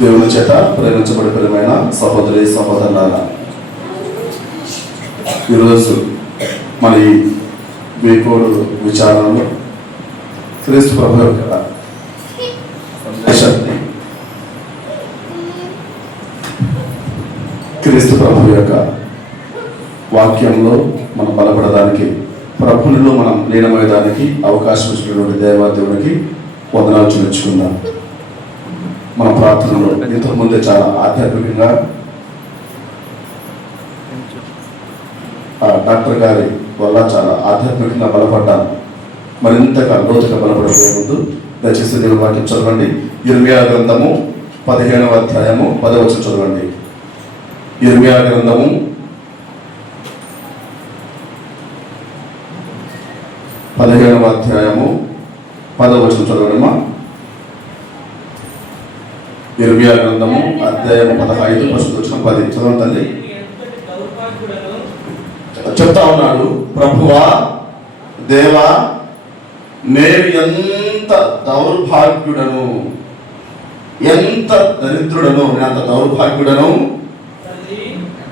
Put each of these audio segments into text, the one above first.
దేవుని చేత ప్రేమించబడి ప్రియమైన సహోదరి సహోదరులారా, ఈరోజు మన ఈ వీకోడు విచారణలో క్రీస్తు ప్రభు యొక్క సందేశాన్ని, క్రీస్తు ప్రభు యొక్క వాక్యంలో మనం బలపడడానికి, ప్రభునిలో మనం లీనమయ్యడానికి అవకాశం ఇచ్చినటువంటి దేవాదేవునికి వందనాలు చెల్లించుకుందాం. మన ప్రార్థనలో ఇంతకుముందే చాలా ఆధ్యాత్మికంగా డాక్టర్ గారి వల్ల చాలా ఆధ్యాత్మికంగా బలపడ్డాను. మరింతగా లోతుగా బలపడబోయే ముందు దయచేసి దేవుని వాక్యం చదవండి. ఇర్మియా గ్రంథము 15వ అధ్యాయము 10వ వచనం చదవండి. ఇర్మియా గ్రంథము 15వ అధ్యాయము 10వ వచనం చదవండి. ఇర్మియా గ్రంథము అధ్యాయం 15 వచనం 10 చదవండి తల్లి. చెప్తా ఉన్నాడు, ప్రభువా దేవా, నేను ఎంత దౌర్భాగ్యుడను, ఎంత దరిద్రుడను, నేను అంత దౌర్భాగ్యుడను.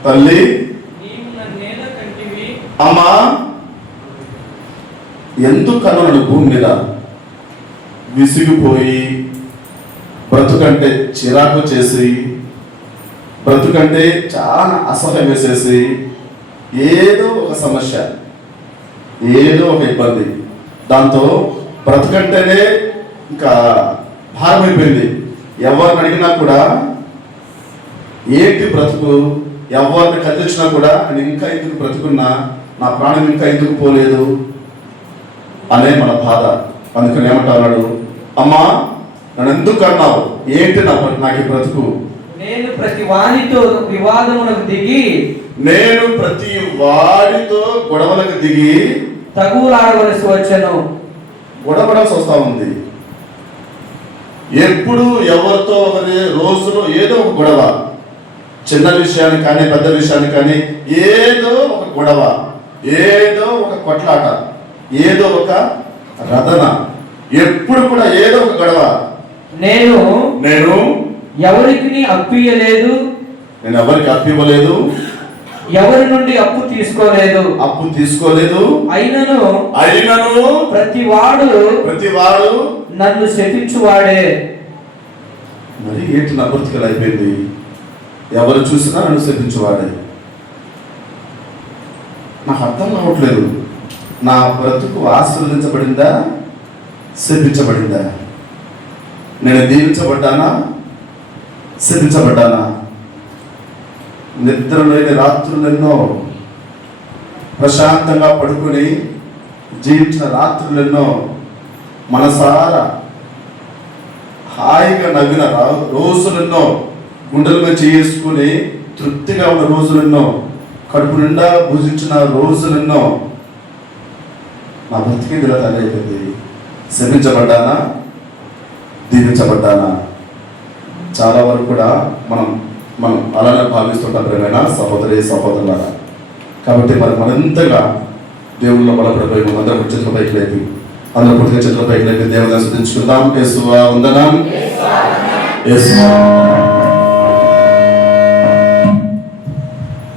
తల్లి అమ్మా, ఎందుకన్నాడు భూమి మీద విసిగిపోయి, బ్రతుకంటే చిరాకు చేసి, బ్రతుకంటే చాలా అసహ్యం వేసేసి, ఏదో ఒక సమస్య, ఏదో ఒక ఇబ్బంది, దాంతో బ్రతుకంటేనే ఇంకా భారమైపోయింది. ఎవరిని అడిగినా కూడా ఏంటి బ్రతుకు, ఎవరిని కదిలించినా కూడా నేను ఇంకా ఎందుకు బ్రతుకున్నా, నా ప్రాణం ఇంకా ఎందుకు పోలేదు అనే మన బాధ. అందుకని ఏమంటున్నాడు, అమ్మా నన్ను ఎందుకు అన్నావు, ఏంటి నాకు బ్రతుకు, నేను ప్రతి వాడితో వివాదములకు దిగి, నేను ప్రతి వాడితో గొడవలకు దిగి తగులాడవలసి వచ్చాను. గొడవడాల్సి వస్తా ఉంది. ఎప్పుడు ఎవరితో ఒకరి రోజులో ఏదో ఒక గొడవ, చిన్న విషయాన్ని కానీ పెద్ద విషయాన్ని కానీ ఏదో ఒక గొడవ, ఏదో ఒక కొట్లాట, ఏదో ఒక రదన, ఎప్పుడు కూడా ఏదో ఒక గొడవ. నేను ఎవరికి అప్పియలేదు, నేను ఎవరికి అప్పివ్వలేదు, ఎవరి నుండి అప్పు తీసుకోలేదు. అయినను ప్రతి వాడు నన్ను శపించువాడే. మరి ఏంటి నా బ్రతుకులు అయిపోయింది, ఎవరు చూసినా నన్ను శపించువాడే. నాకు అర్థం కావట్లేదు, నా బ్రతుకు ఆశీర్వదించబడిందా, శపించబడిందా? నేను దీవించబడ్డానా, శపించబడ్డానా? నిద్ర లేని రాత్రులెన్నో, ప్రశాంతంగా పడుకుని జీవించిన రాత్రులెన్నో, మనసారా హాయిగా నవ్విన రోజులెన్నో, గుండెల మీద చేసుకుని తృప్తిగా ఉన్న రోజులెన్నో, కడుపు నిండా భుజించిన రోజులెన్నో. నా బ్రతికి ఇలా తల్లి అయిపోయింది. శపించబడ్డానా, దీవించబడ్డానా? చాలా వరకు కూడా మనం అలానే భావిస్తుంటాం ప్రేమైన సహోదరి సహోదరులారా. కాబట్టి మరింతగా దేవుళ్ళలో బలపడిపోయి అందరూ చేతుల పైకి లేపి, అందరూ పూర్తిగా చేతుల పైకి లేపి దేవుని స్తుతించుకుందాం. యేసువా వందనం,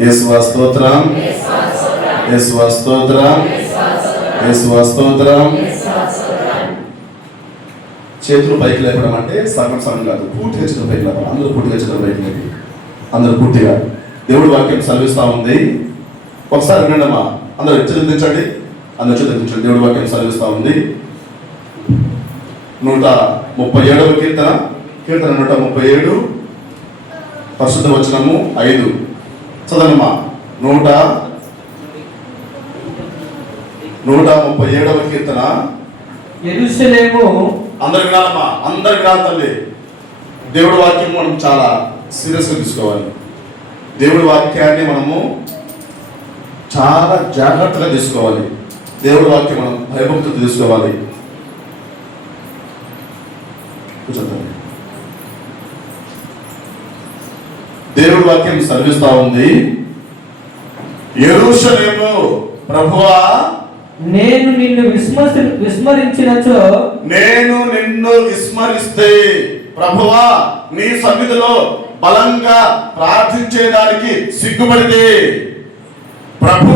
యేసువా స్తోత్రం, యేసువా స్తోత్రం, యేసువా స్తోత్రం. చేతులు పైకి లేపడం అంటే సగం సగం కాదు, పూర్తిగా చేతుల పైకి లేపాలి. అందరూ పూర్తిగా చేతుల పైకి లేపి, అందరూ పూర్తిగా దేవుడి వాక్యం సెలవిస్తా ఉంది. ఒకసారి వినండమ్మా, అందరూ చదివించండి, అందరూ చదివించండి. దేవుడి వాక్యం సెలవిస్తా ఉంది. 137వ కీర్తన 137 పరిశుద్ధ వచనము 5 చదవమ్మా. 137వ కీర్తన. యెరూషలేము, అందరికి వినాలమ్మా, అందరికి వినాలి తల్లి. దేవుడి వాక్యం మనం చాలా సీరియస్గా తీసుకోవాలి. దేవుడి వాక్యాన్ని మనము చాలా జాగ్రత్తగా తీసుకోవాలి. దేవుడి వాక్యం మనం భయభక్తులు తీసుకోవాలి. కూర్చోండి. దేవుడి వాక్యం సెలవిస్తా ఉంది, యెరూషలేము ప్రభువా, నేను నిన్ను విస్మరించినచో, నేను నిన్ను విస్మరిస్తే ప్రభువా నీ సన్నిధిలో బలంగా ప్రార్థించేదానికి సిగ్గుపడితే, ప్రభు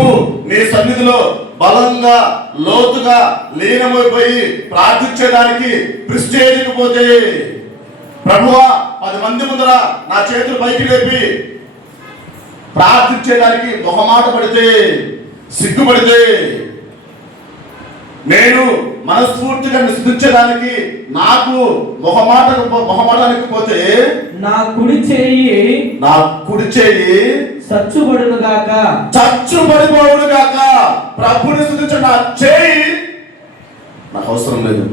నీ సన్నిధిలో బలంగా లోతుగా లీనమైపోయి ప్రార్థించేదానికి ప్రిస్టేజ్కపోతే, ప్రభువా 10 మంది ముందర నా చేతులు పైకి లేపి ప్రార్థించేదానికి మొహమాట పడితే, సిగ్గుపడితే, నేను మనస్ఫూర్తిగా స్తుతించడానికి నాకు మొహమాటానికి పోతే, నా కుడి చేయి చచ్చుబడును గాక, చచ్చుబడిపోవును గాక. ప్రభుని స్తుతించే నా చేయి నాకు అవసరం లేదు.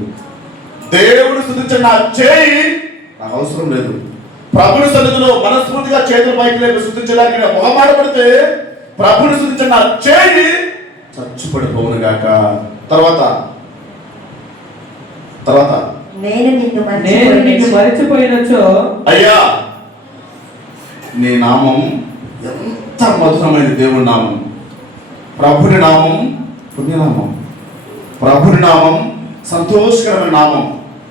దేవుని స్తుతించే నా చేయి నాకు అవసరం లేదు. ప్రభుని సన్నిధిలో మనస్ఫూర్తిగా చేతుల పైకి లేపి స్తుతించడానికి మొహమాట పడితే, ప్రభుని స్తుతించే నా చేయి చచ్చుబడిపోవును గాక. తర్వాత నేను నిన్ను మరిచిపోయినచో, అయ్యా నీ నామం ఎంత మధురమైన దేవుని నామం. ప్రభుని నామం పుణ్యనామం, ప్రభుని నామం సంతోషకరమైన నామం,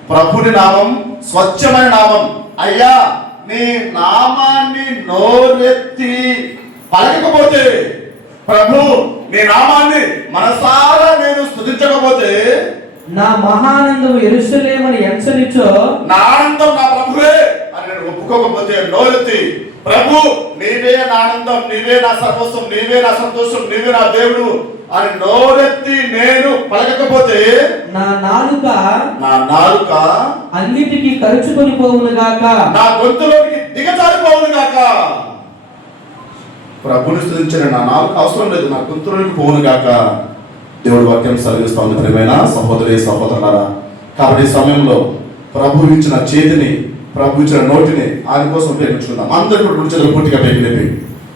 ప్రభుని నామం స్వచ్ఛమైన నామం. అయ్యా నీ నామాన్ని నోరెత్తి పలకకపోతే, ప్రభు నీ నామాన్ని మనసారా నేను స్తుతించకపోతే, నా మహానందం యెరూషలేమును ఎంచనిచో, నా ఆనందం నా ప్రభువే అని నేను ఒప్పుకోకపోతే, నోరెత్తి ప్రభు నీవే నా ఆనందం, నీవే నా సర్వస్వం, నీవే నా సంతోషం, నీవే నా దేవుడు అని నోరెత్తి నేను పలకకపోతే, నా నాలుక అన్నిటికీ కరుచుకొని పోవును గాక, నా గొంతులోకి దిగజారిపోవును గాక. ప్రభుని స్తుతించిన నా నాలుక అవసరం లేదు, నా గొంతులోకి పోవును గాక. దేవుడి వాక్యం సెలవిస్తా ఉంది ప్రియమైన సహోదరి సహోదరులారా. కాబట్టి ఈ సమయంలో ప్రభు ఇచ్చిన చేతిని, ప్రభు ఇచ్చిన నోటిని ఆయన కోసం ఉపయోగించుకుందాం. అందరూ కూడా రెండు చేతులు పూర్తిగా పైకి లేపి,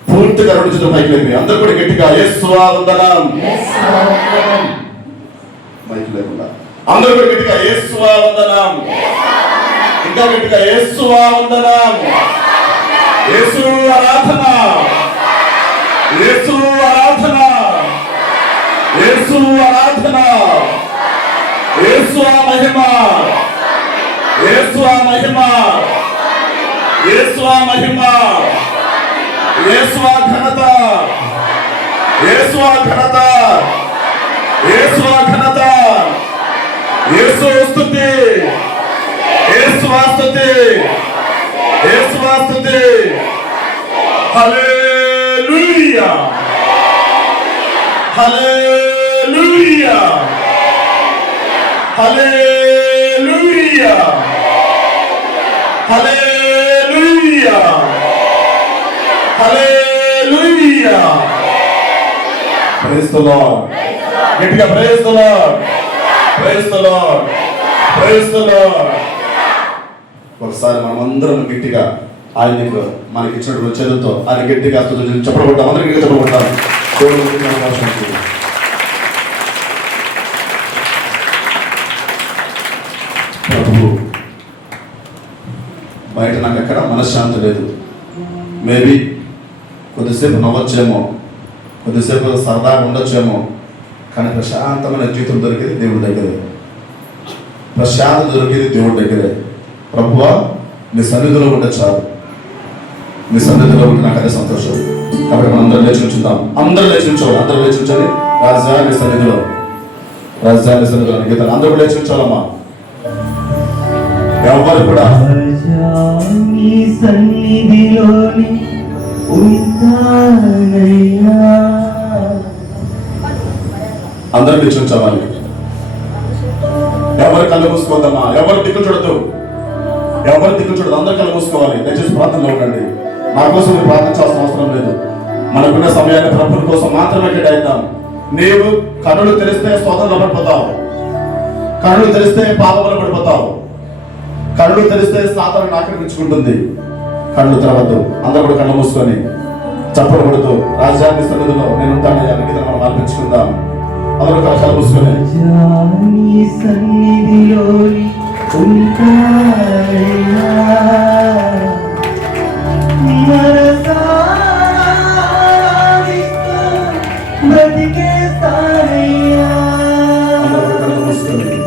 పూర్తిగా రెండు చేతులు పైకి లేపి, అందరూ కూడా గట్టిగా యేసువా వందనం, పైకి లేకుండా అందరూ కూడా గట్టిగా యేసువా వందనం, ఇంకా గట్టిగా యేసువా వందనం, యేసు ఆరాధన, యేసు ఆరాధన, యేసు ఆరాధన, యేసు మహిమ, యేసు మహిమ, యేసు మహిమ, యేసు ఘనత, యేసు ఘనత, యేసు ఘనత, యేసు స్తుతి, యేసు స్తుతి, యేసు స్తుతి. Hallelujah, hallelujah, hallelujah, hallelujah, hallelujah. Praise the Lord. గట్టిగా praise the Lord, praise the Lord, praise the Lord. ఒకసారి మనం అందరం గట్టిగా ఆయనకు మనకి ఇచ్చినటువంటి చేతులతో ఆయన గట్టిగా చెప్పబడ్డాం. అందరికీ చెప్పబడ్డాం. ప్రభు బయట నాకు ఎక్కడ మనశ్శాంతి లేదు. మేబీ కొద్దిసేపు నవ్వచ్చేమో, కొద్దిసేపు సరదాగా ఉండొచ్చేమో, కానీ ప్రశాంతమైన జీవితం దొరికేది దేవుడి దగ్గరే, ప్రశాంతత దొరికేది దేవుడి దగ్గరే. ప్రభువా నీ సన్నిధిలో ఉంటే చాలు, నీ సన్నిధిలో ఉంటే నాకు అదే సంతోషం. కాబట్టి మనం అందరూ లేచి ఉంచుదాం, అందరూ లేచి ఉంచాలి, అందరూ లేచి ఉంచాలి. రాజధాని సన్నిధిలో, రాజధాని సన్నిధిలో గీతాలు అందరూ లేచి ఉంచాలమ్మా. ఎవరు కూడా సన్నిధిలోని అందరూ లేచి ఉంచాలి. ఎవరు కళ్ళు మూసుకోవద్దమ్మా, ఎవరు దిక్కు చూడదు, ఎవరు దిక్కు చూడదు. అందరూ కళ్ళు మూసుకోవాలి. దయచేసి ప్రార్థనలో ఉండండి. నా కోసం మీరు ప్రార్థించాల్సిన అవసరం లేదు. మనకున్న సమయాన్ని ప్రభుని కోసం మాత్రమే కేటాయిద్దాం. నీవు కన్నులు తెరిస్తే స్తోత్రంలో పడిపోతావు, కన్నులు తెరిస్తే పాపంలో పడిపోతావు, కన్నులు తెరిస్తే సాతాను ఆక్రమించుకుంటుంది. కళ్ళు తెరవద్దు. అందరూ కూడా కళ్ళు మూసుకొని చప్పట్లు కొడుతూ రాజధాని సన్నిధిలో నేను ఉంటానయ్యా అని మనం ఆలపించుకుందాం. అందరూ కళ్ళు మూసుకొని సన్నిధిలోని ఉంటానయ్యా, బ్రతికేస్తానయ్యా. అందరూ కళ్ళు మూసుకొని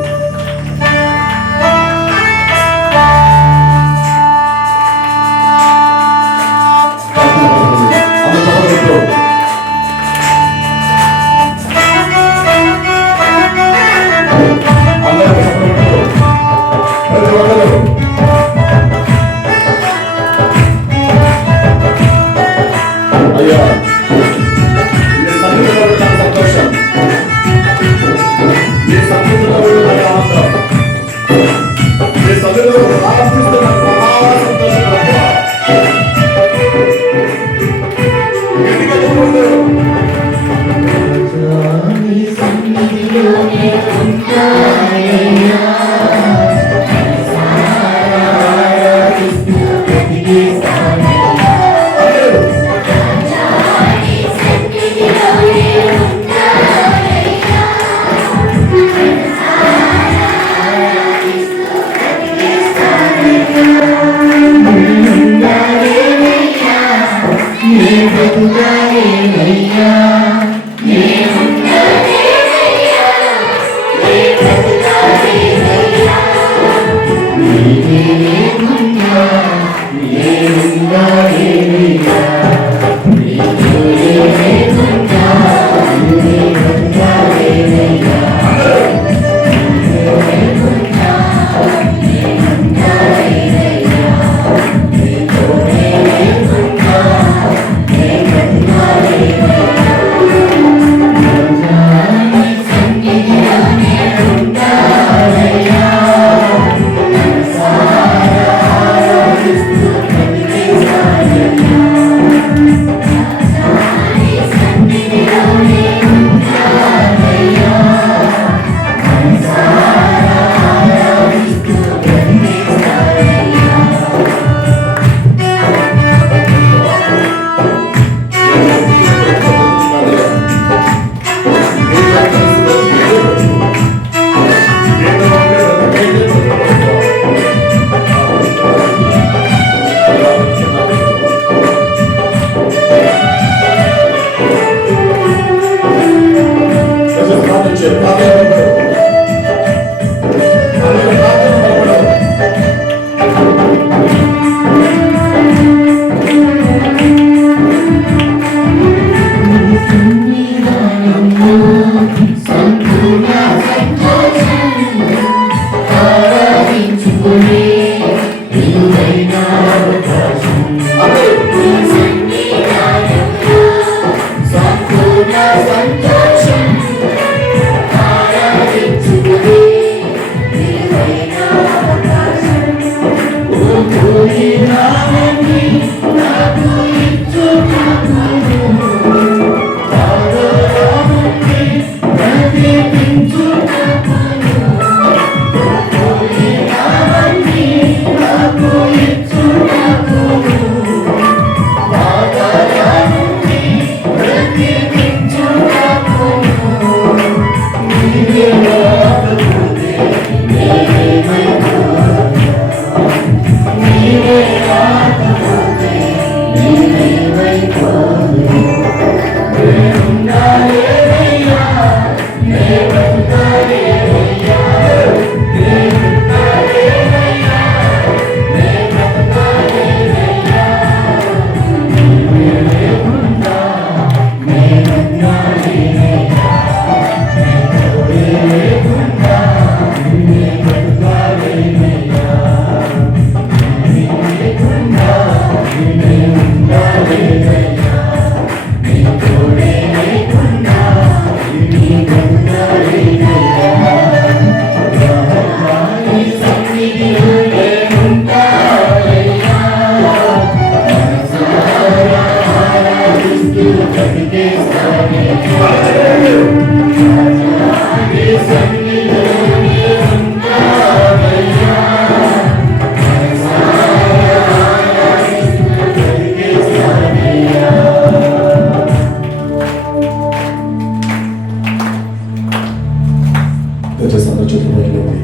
దయచేసి అందరూ చేతులు పైకి లేపి.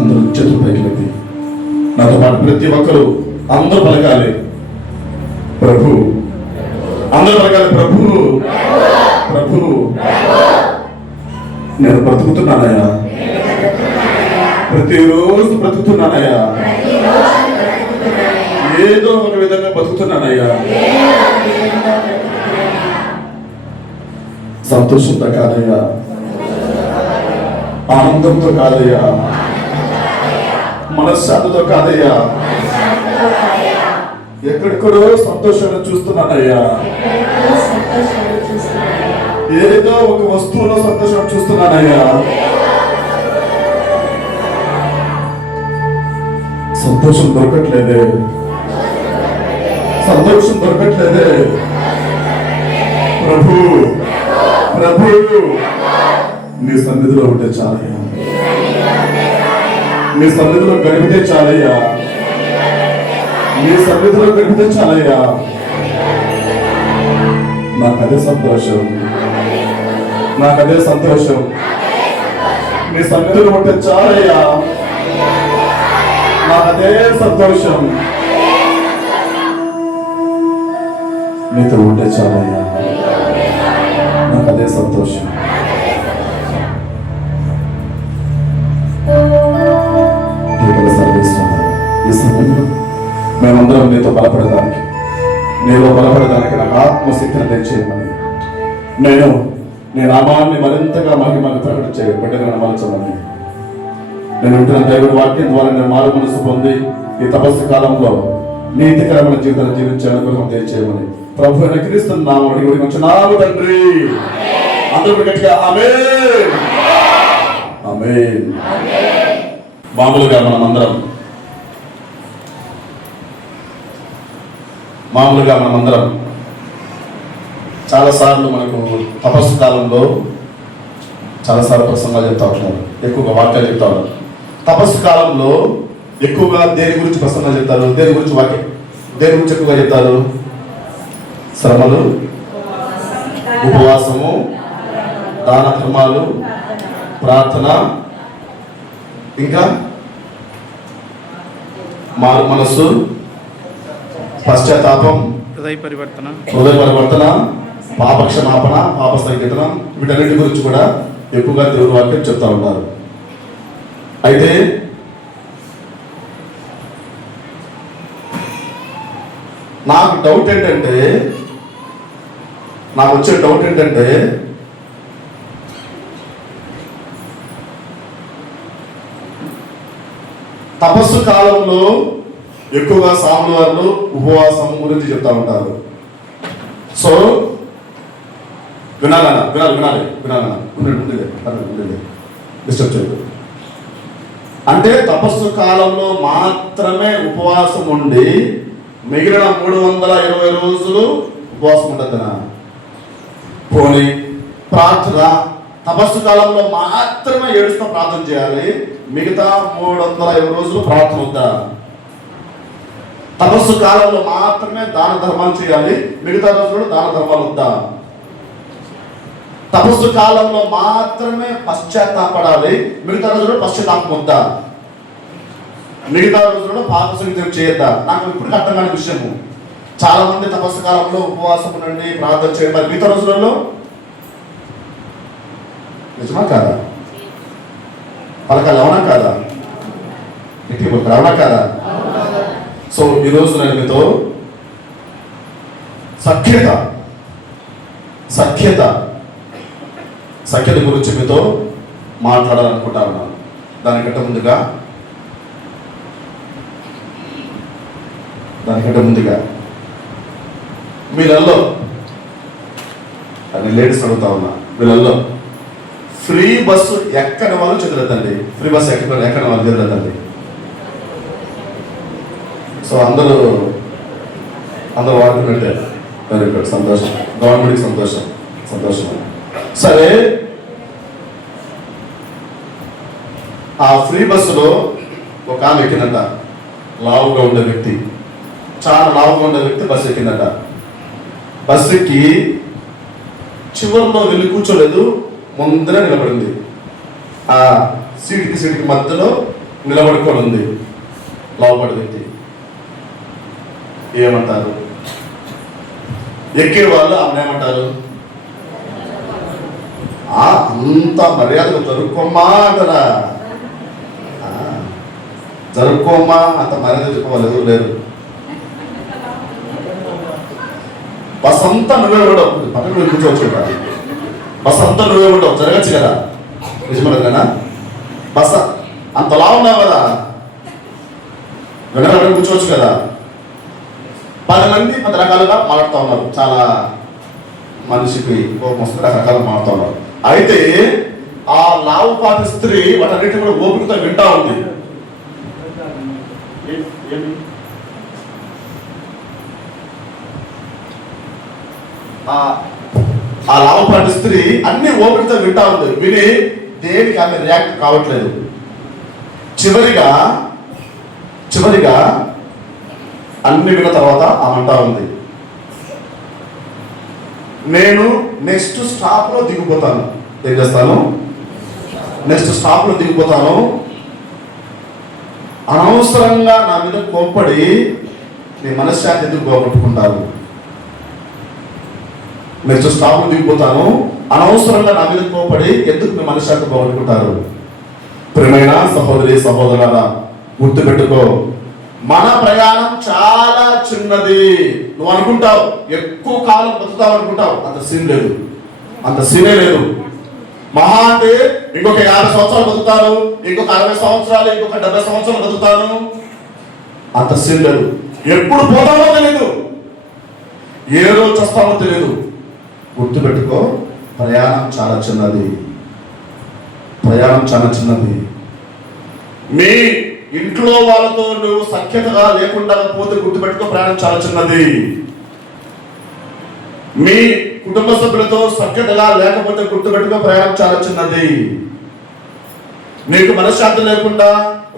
అందరూ చేతులు పైకి లేపి నాతో పాటు ప్రతి ఒక్కరు అందరూ పలకాలి ప్రభు. అందరూ పలకాలి ప్రభు. ప్రభు నేను బ్రతుకుతున్నానయ్యా, ప్రతిరోజు బ్రతుకుతున్నానయ్యా, ఏదో ఒక విధంగా బతుకుతున్నానయ్యా. సంతోషంతో కాదయ్యా, ఆనందంతో కాదయ్యా, మనశ్శాంతితో కాదయ్యా, ఎక్కడెక్కడో సంతోషాన్ని చూస్తున్నానయ్యా. ఏదో ఒక వస్తువులో సంతోషం చూస్తున్నానయ్యా. సంతోషం దొరకట్లేదే, సంతోషం దొరకట్లేదే. ప్రభు ప్రభు నీ సన్నిధిలో ఉంటే చాలయ్యా, నీ సన్నిధిలో గడిపితే చాలయ్యా, నీ సన్నిధిలో గడిపితే చాలయ్యా. నాకు అదే సంతోషం, నాకు అదే సంతోషం. నీ సన్నిధిలో ఉంటే చాలయ్యా, నాకు అదే సంతోషం. నీతో ఉంటే చాలయ్యా, నాకు అదే సంతోషం. ఈ సమయంలో మేమందరం నీతో బలపడడానికి, నీలో బలపడడానికి నాకు ఆత్మశక్తిని తెచ్చేయమని, నేను నీ నామాన్ని మరింతగా మహిమను ప్రకటించే బిడ్డగా మలచమని, నేను ఉంటున్న దేవుడి వాక్యం ద్వారా నేను మారు మనసు పొంది ఈ తపస్సు కాలంలో నీతికరమైన జీవితాన్ని జీవించే అనుగ్రహం తెచ్చేయమని ప్రభు అయిన క్రీస్తు నామములో అడిగి వచ్చున్నాము తండ్రి. అందరూ గట్టిగా ఆమేన్ ఆమేన్. మామూలుగా మనమందరం చాలాసార్లు మనకు తపస్సు కాలంలో చాలాసార్లు ప్రసంగాలు చెప్తా ఉంటారు, ఎక్కువగా వాక్యాలు చెప్తా ఉంటారు. తపస్సు కాలంలో ఎక్కువగా దేని గురించి ప్రసంగాలు చెప్తారు, దేని గురించి వాక్యం, దేని గురించి ఎక్కువగా చెప్తారు? శ్రమలు, ఉపవాసము, దాన ధర్మాలు, ప్రార్థన, ఇంకా మారు మనస్సు, పశ్చాత్తాపం, హృదయ పరివర్తన, పాపక్షమాపణ, పాప సంకీర్తన, వీటన్నిటి గురించి కూడా ఎక్కువగా దేవుని వాక్యం చెప్తా ఉంటారు. అయితే నాకు వచ్చే డౌట్ ఏంటంటే తపస్సు కాలంలో ఎక్కువగా స్వాముల వారు ఉపవాసం గురించి చెప్తా ఉంటారు. సో వినాలి డిస్టర్బ్ చేయదు. అంటే తపస్సు కాలంలో మాత్రమే ఉపవాసం ఉండి మిగిలిన 320 రోజులు ఉపవాసం ఉంటుందనా? పోనీ ప్రార్థన తపస్సు కాలంలో మాత్రమే ఏడుస్తూ ప్రార్థన చేయాలి, మిగతా 320 రోజులు ప్రార్థన వద్దా? తపస్సు కాలంలో మాత్రమే దాన ధర్మాలు చేయాలి, మిగతా రోజులు దాన ధర్మాలు వద్దా? తపస్సు కాలంలో మాత్రమే పశ్చాత్తాపడాలి, మిగతా రోజుల్లో పశ్చాత్తాపం వద్దా? మిగతా రోజుల్లో పాప సంగీతం చేయొద్దా? నాకు ఇప్పుడు అర్థం కాని విషయము. చాలా మంది తపస్సు కాలంలో ఉపవాసం ఉండండి, ప్రార్థన చేయండి, మరి మిగతా రోజులలో నిజమా కాదా? పలకాలు అవునా కాదా? అవునా కాదా? సో ఈరోజు నేను మీతో సఖ్యత గురించి మీతో మాట్లాడాలనుకుంటా ఉన్నాను. దానికంటే ముందుగా దానికంటే ముందుగా మీరల్లో అని లేడీస్ అడుగుతా ఉన్నా, వీళ్ళల్లో ఫ్రీ బస్సు ఎక్కని వాళ్ళు చేతులెత్తండి. ఫ్రీ బస్సు ఎక్కని వాళ్ళు చేతులెత్తండి. సో అందరూ వాడుకున్నట్టే. వెరీ గుడ్, సంతోషం. గవర్నమెంట్కి సంతోషం. సరే, ఆ ఫ్రీ బస్సులో ఒక ఆమె ఎక్కిందట. లావుగా ఉండే వ్యక్తి, చాలా లావుగా ఉండే వ్యక్తి బస్సు ఎక్కిందట. బస్సు ఎక్కి చివరిలో వెళ్ళి కూర్చోలేదు, ముందరే నిలబడింది. ఆ సీటుకి మధ్యలో నిలబడుకొని ఉంది లావుపడి వ్యక్తి. ఏమంటారు? ఎక్కే వాళ్ళు ఆమె ఏమంటారు? అంత మర్యాదగా జరుపుకోమ్మా అంటారా? జరుపుకోమ్మా అంత మర్యాద చెప్పుకోవాలి ఎవరు లేరు. బస్ అంతా నువ్వే ఉండవు, పక్కన నువ్వు కూర్చోవచ్చు కదా. బస్ అంతా నువ్వే ఉండవు, జరగచ్చు కదా. నిజమేనా? బస్ అంతలా ఉన్నావు కదా, వెనక కూర్చోవచ్చు కదా. 10 మంది 10 రకాలుగా మాట్లాడుతూ ఉన్నారు. చాలా మనిషికి కోపం వస్తుంది, రకరకాలుగా మాట్లాడుతూ ఉన్నారు. అయితే ఆ లావుపాటి స్త్రీ వాటన్నిటి కూడా ఓపికతో వింటా ఉంది. ఆ లావుపాటి స్త్రీ అన్ని ఓపికతో వింటా ఉంది. విని దేనికి ఆమె రియాక్ట్ కావట్లేదు. చివరిగా అన్ని విన్న తర్వాత ఆమె అంటా ఉంది, నేను నెక్స్ట్ స్టాప్ లో దిగిపోతాను. ఏం చేస్తాను? నెక్స్ట్ స్టాప్ లో దిగిపోతాను. అనవసరంగా నా మీద కోప్పడి నీ మనశ్శాంతి ఎందుకు పోగొట్టుకుంటారు? నెక్స్ట్ స్టాప్ లో దిగిపోతాను, అనవసరంగా నా మీద కోప్పడి ఎందుకు మీ మనశ్శాంతి పోగొట్టుకుంటారు? ప్రియమైన సహోదరి సహోదరులారా, గుర్తుపెట్టుకో, మన ప్రయాణం చాలా చిన్నది. నువ్వు అనుకుంటావు ఎక్కువ కాలం బతుకుతావు అనుకుంటావు, అంత సీనే లేదు. మహా అంటే ఇంకొక 50 సంవత్సరాలు బతుకుతాను, ఇంకొక 60 సంవత్సరాలు, ఇంకొక 70 సంవత్సరాలు బతుకుతాను, అంత సీన్ లేదు. ఎప్పుడు పోతామో తెలియదు, ఏ రోజు వస్తామో తెలియదు. గుర్తుపెట్టుకో, ప్రయాణం చాలా చిన్నది. మీ ఇంట్లో వాళ్ళతో నువ్వు సఖ్యతగా లేకుండా పోతే గుర్తుపెట్టుకో, ప్రయాణం చాలా చిన్నది. మీ కుటుంబ సభ్యులతో సఖ్యతగా లేకపోతే గుర్తుపెట్టుకో, ప్రయాణం చాలా చిన్నది. నీకు మనశ్శాంతి లేకుండా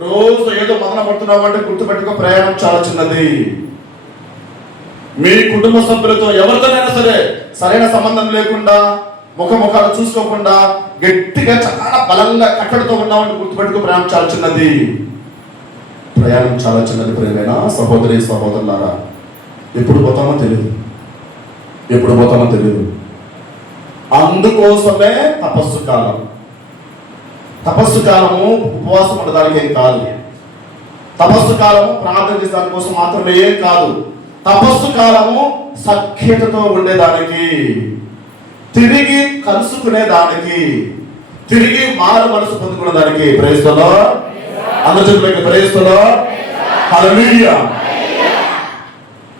రోజు ఏదో మదన పడుతున్నావు అంటే గుర్తుపెట్టుకో, ప్రయాణం చాలా చిన్నది. మీ కుటుంబ సభ్యులతో ఎవరితోనైనా సరే సరైన సంబంధం లేకుండా, ముఖాలు చూసుకోకుండా గట్టిగా చాలా బలంగా కట్టడితో ఉన్నామంటే గుర్తుపెట్టుకో, ప్రయాణం చాలా చిన్నది. ప్రియమైన సహోదరి సహోదరులారా, ఎప్పుడు పోతామో తెలియదు. అందుకోసమే తపస్సు కాలము ఉపవాసం ఉండడానికి ఏం కాదు. తపస్సు కాలము ప్రార్థన చేసే దానికోసం మాత్రమే ఏం కాదు. తపస్సు కాలము సఖ్యతతో ఉండేదానికి, తిరిగి కలుసుకునేదానికి, తిరిగి మారు మనసు పొందుకునే దానికి. Praise the Lord. అందరి చేతులకి ప్రైజ్ ది లార్డ్. హల్లెలూయా.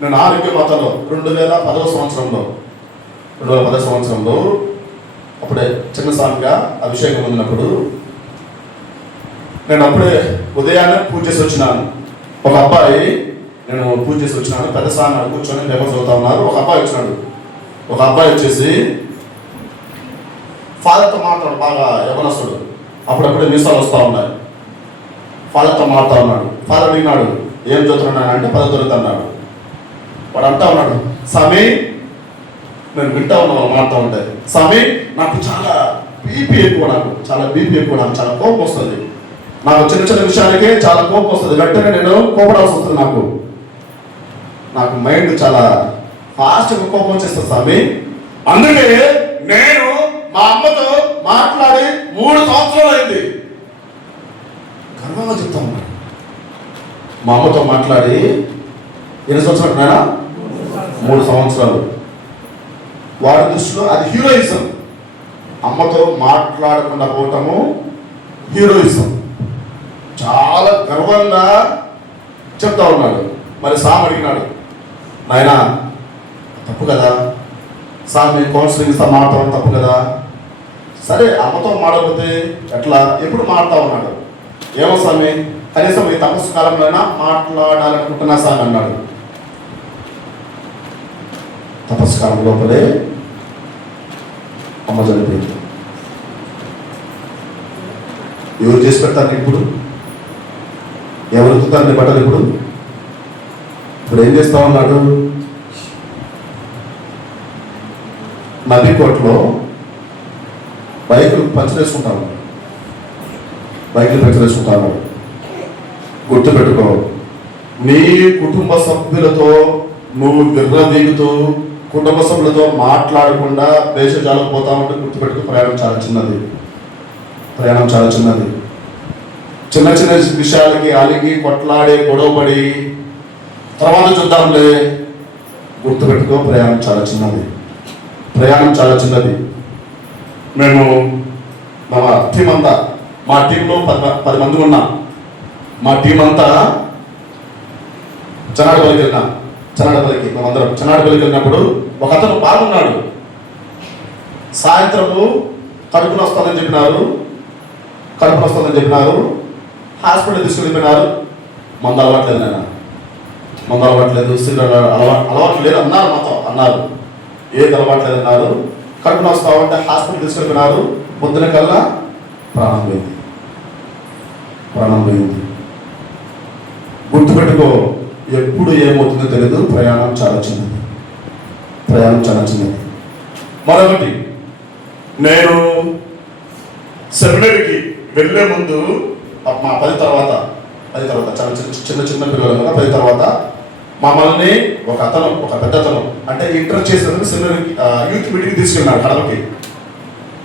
నేను ఆరోగ్య మాతలో 2010 సంవత్సరంలో అప్పుడే చిన్న స్వామిగా అభిషేకం పొందినప్పుడు నేను అప్పుడే ఉదయాన్నే పూజ చేసి వచ్చినాను. ఒక అబ్బాయి, నేను పూజ చేసి వచ్చినాను, పెద్ద స్వామి కూర్చొని పేపర్ చదువుతా ఉన్నారు. ఒక అబ్బాయి వచ్చేసి ఫాదర్తో మాట్లాడు, బాగా యవనస్తుడు, అప్పుడప్పుడే మీసాలు వస్తూ ఉన్నాయి. ఫాదర్తో మాట్లాడుతూ ఉన్నాడు. ఫాదర్ అడిగినాడు, ఏం చదువుతున్నాను అంటే 10వ తరగతి అన్నాడు. వాడు అంటా ఉన్నాడు, స్వామి నేను వింటా ఉన్నా మాట్లాడుతూ ఉంటే, స్వామి నాకు చాలా బీపీ ఎక్కువ, చాలా కోపం వస్తుంది. నాకు చిన్న విషయానికే చాలా కోపం వస్తుంది. వెంటనే నేను కోపడాల్సి వస్తుంది. నాకు మైండ్ చాలా ఫాస్ట్గా కోపం వచ్చేస్తుంది స్వామి. అందుకే నేను మా అమ్మతో మాట్లాడి 3 సంవత్సరాలు అయింది. గర్వంగా చెప్తా ఉన్నాడు. మా అమ్మతో మాట్లాడి ఎన్ని సంవత్సరాలు నాయనా? 3 సంవత్సరాలు. వాడి దృష్టిలో అది హీరోయిజం. అమ్మతో మాట్లాడకుండా పోవటము హీరోయిజం. చాలా గర్వంగా చెప్తా ఉన్నాడు. మరి సామ్ అడిగినాడు, నాయన తప్పు కదా సామ్, మేము కౌన్సిలింగ్ ఇస్తా మాట్లాడడం తప్పు కదా. సరే అమ్మతో మాడకపోతే ఎట్లా, ఎప్పుడు మాట్లాడుతూ ఉన్నాడు. ఏమో స్వామి, కనీసం ఈ తపస్సు కాలంలోనైనా మాట్లాడాలనుకుంటున్నా సార్ అన్నాడు. తపస్సు కాలం లోపలే అమ్మ చనిపోయింది. ఎవరు చేసి పెడతారు ఇప్పుడు? ఎవరు ఉతుకుతారు నీ బట్టలు? ఇప్పుడు ఏం చేస్తా ఉన్నాడు? నబీకోట్లో బైకులు పంచర్ వేసుకుంటాను, గుర్తుపెట్టుకో, నీ కుటుంబ సభ్యులతో నువ్వు విర్రవీగుతూ కుటుంబ సభ్యులతో మాట్లాడకుండా దేశజాలకు పోతా ఉంటే గుర్తుపెట్టుకో, ప్రయాణం చాలా చిన్నది. చిన్న చిన్న విషయాలకి అలిగి కొట్లాడి గొడవపడి తర్వాత చూద్దాంలే, గుర్తుపెట్టుకో, ప్రయాణం చాలా చిన్నది. మేము మా టీం అంతా, మా టీంలో 10 మంది ఉన్నాం. మా టీం అంతా చెన్నాడపల్లికి మేమందరం చెన్నాడపల్లికి వెళ్ళినప్పుడు ఒక అతను బాగున్నాడు. సాయంత్రము కడుపున వస్తుందని చెప్పినారు, హాస్పిటల్ తీసుకెళ్ళిపోయినారు. మందు అలవాట్లేదు, సిగరెట్ అలవాటు లేదు అన్నారు, మాతో అన్నారు. ఏది అలవాట్లేదు అన్నారు. కడుపున వస్తా ఉంటే హాస్పిటల్ తీసుకెళ్ళిపోయినారు. పొద్దున కల్లా ప్రాణం పోయింది. గుర్తుపెట్టుకో, ఎప్పుడు ఏమవుతుందో తెలియదు. ప్రయాణం చాలా చిన్నది. మరొకటి, నేను సెమినరీకి వెళ్ళే ముందు మా 10 తర్వాత చాలా చిన్న పిల్లలు కదా, 10 తర్వాత మమ్మల్ని ఒక పెద్ద అతను అంటే ఇంటర్ చేసినందుకు సెమినరీకి యూత్ మీటింగ్ తీసుకెళ్ళినాడు. కడపకి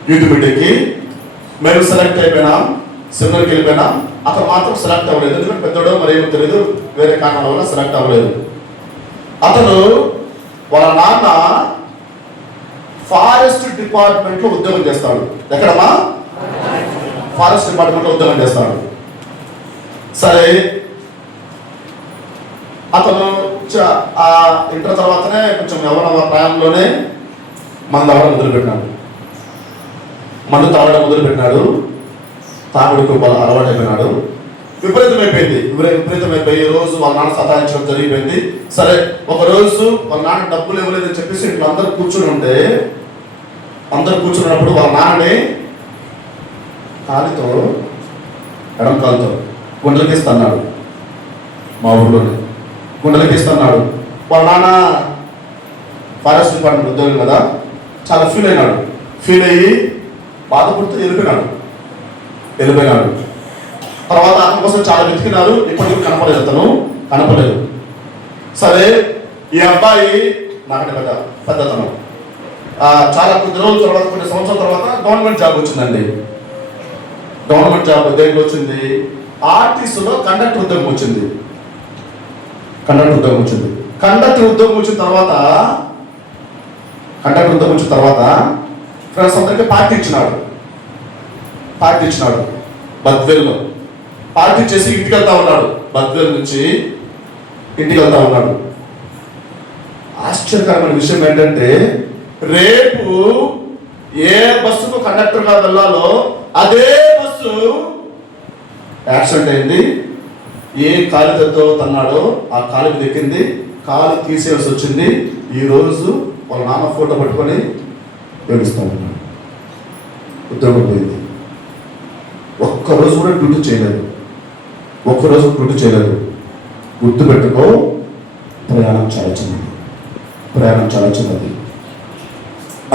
యూత్ మీటింగ్కి మేము సెలెక్ట్ అయిపోయినాం. సెమినర్కి వెళ్ళిపోయినాం. అతను మాత్రం సెలెక్ట్ అవ్వలేదు. ఎందుకంటే పెద్దోడో మరేమో తెలియదు, వేరే కారణాల వల్ల సెలెక్ట్ అవ్వలేదు. అతను వాళ్ళ నాన్న ఫారెస్ట్ డిపార్ట్మెంట్లో ఉద్యోగం చేస్తాడు. ఎక్కడమ్మా? ఫారెస్ట్ డిపార్ట్మెంట్లో ఉద్యోగం చేస్తాడు. సరే, అతను ఇంటర్ తర్వాతనే కొంచెం యవ్వన ప్రాయంలోనే మందు తాగడం మొదలుపెట్టినాడు. తాగుడికి అలవాటు అయిపోయినాడు. విపరీతమైపోయి రోజు వాళ్ళ నాన్న సతాయించడం జరిగిపోయింది. సరే, ఒక రోజు వాళ్ళ నాన్న డబ్బులు ఇవ్వలేదని చెప్పేసి ఇంట్లో అందరూ కూర్చున్నప్పుడు వాళ్ళ నాన్నని కాలితో, ఎడం కాలుతో గుండెలకిస్తున్నాడు. మా ఊళ్ళోనే గుండెలకిస్తున్నాడు. వాళ్ళ నాన్న ఫారెస్ట్ డిపార్ట్మెంట్ ఉద్యోగం కదా, చాలా ఫీల్ అయ్యి బాధపడుతూ వెళ్ళిపోయినాడు. తర్వాత అతని కోసం చాలా వెతికినారు. ఇప్పటికీ కనపడలేదు. సరే, ఈ అబ్బాయి నాకంటే పెద్దతను చాలా కొద్ది రోజుల తర్వాత, కొన్ని సంవత్సరాల తర్వాత గవర్నమెంట్ జాబ్ వచ్చిందండి. గవర్నమెంట్ జాబ్ దేంట్లో వచ్చింది? ఆర్టీసీలో కండక్టర్ ఉద్యోగం వచ్చింది. కండక్టర్ ఉద్యోగం వచ్చిన తర్వాత ఫ్రెండ్స్ అందరికీ పార్టీ ఇచ్చినాడు. బద్వేల్లో పార్టీ చేసి ఇంటికి వెళ్తా ఉన్నాడు. బద్వేల్ నుంచి ఇంటికి వెళ్తా ఉన్నాడు. ఆశ్చర్యకరమైన విషయం ఏంటంటే, రేపు ఏ బస్సుకు కండక్టర్గా వెళ్ళాలో అదే బస్సు యాక్సిడెంట్ అయింది. ఏ కాలుతో తన్నాడో ఆ కాలుకి దక్కింది. కాలు తీసేయాల్సి వచ్చింది. ఈరోజు వాళ్ళ నాన్న ఫోటో పట్టుకొని ఏడుస్తూ ఉన్నాడు. ఉద్యోగం పోయింది. ఒక్కరోజు కూడా డ్యూటీ చేయలేదు. గుర్తుపెట్టుకో, ప్రయాణం చాలా చిన్నది.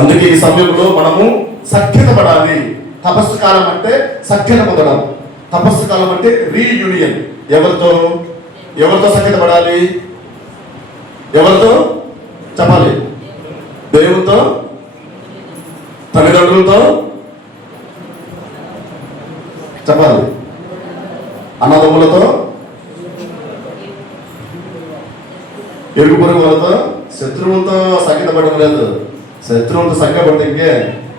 అందుకే ఈ సమయంలో మనము సఖ్యత పడాలి. తపస్సు కాలం అంటే సఖ్యత పొందడం. తపస్సు కాలం అంటే రీయూనియన్. ఎవరితో సఖ్యత పడాలి? ఎవరితో చెప్పాలి? దేవునితో, తల్లిదండ్రులతో చెప్పాలి, అన్నదమ్ములతో, ఇరుగు పొరుగు వాళ్ళతో. శత్రువులతో సఖ్యత పడడం లేదు. శత్రువులతో సఖ్య పడితే ఇంకే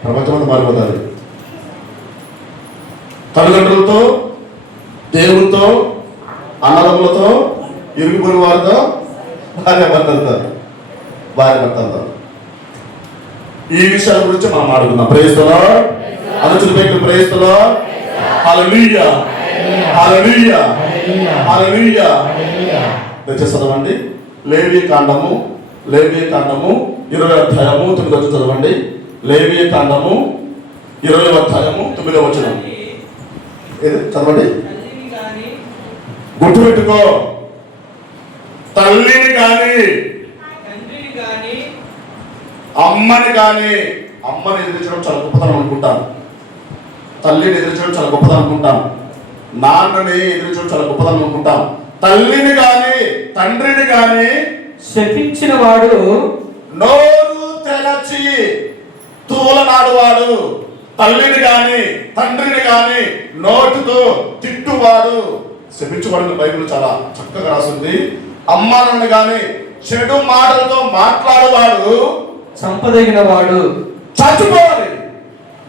ప్రపంచమంతా మారిపోతారు. తల్లిదండ్రులతో, దేవునితో, అన్నదమ్ములతో, ఇరుగు పొరుగు వారితో, భార్య భర్తలతో. ఈ విషయాల గురించి మనం ఆడుకుందాం. Praise the Lord. అనుచులు praise the Lord. Hallelujah, hallelujah, hallelujah. దయచేసి చదవండి. లేవి కాండము 20 అధ్యాయము 9 చదవండి. లేవి కాండము 20 అధ్యాయము 9 చదవండి. గుర్తుపెట్టుకో, తల్లిని కానీ అమ్మని కానీ, అమ్మని ఎదిరించడం చాలా గొప్పతనం అనుకుంటాం, తల్లిని ఎదిరించడం చాలా గొప్పతనం అనుకుంటాం, నాన్నని ఎదిరించడం చాలా గొప్పతనం అనుకుంటాం. తల్లిని కానీ తండ్రిని కానీ శపించిన వాడు నోరు తెరచి తూలనాడువాడు, తల్లిని గాని తండ్రిని గాని నోటుతో తిట్టువాడు శపించబడిన బైబిల్ చాలా చక్కగా రాసింది. అమ్మానాన్ని గాని చెడు మాటలతో మాట్లాడేవాడు చంపదగిన వాడు చచ్చిపోవాలి,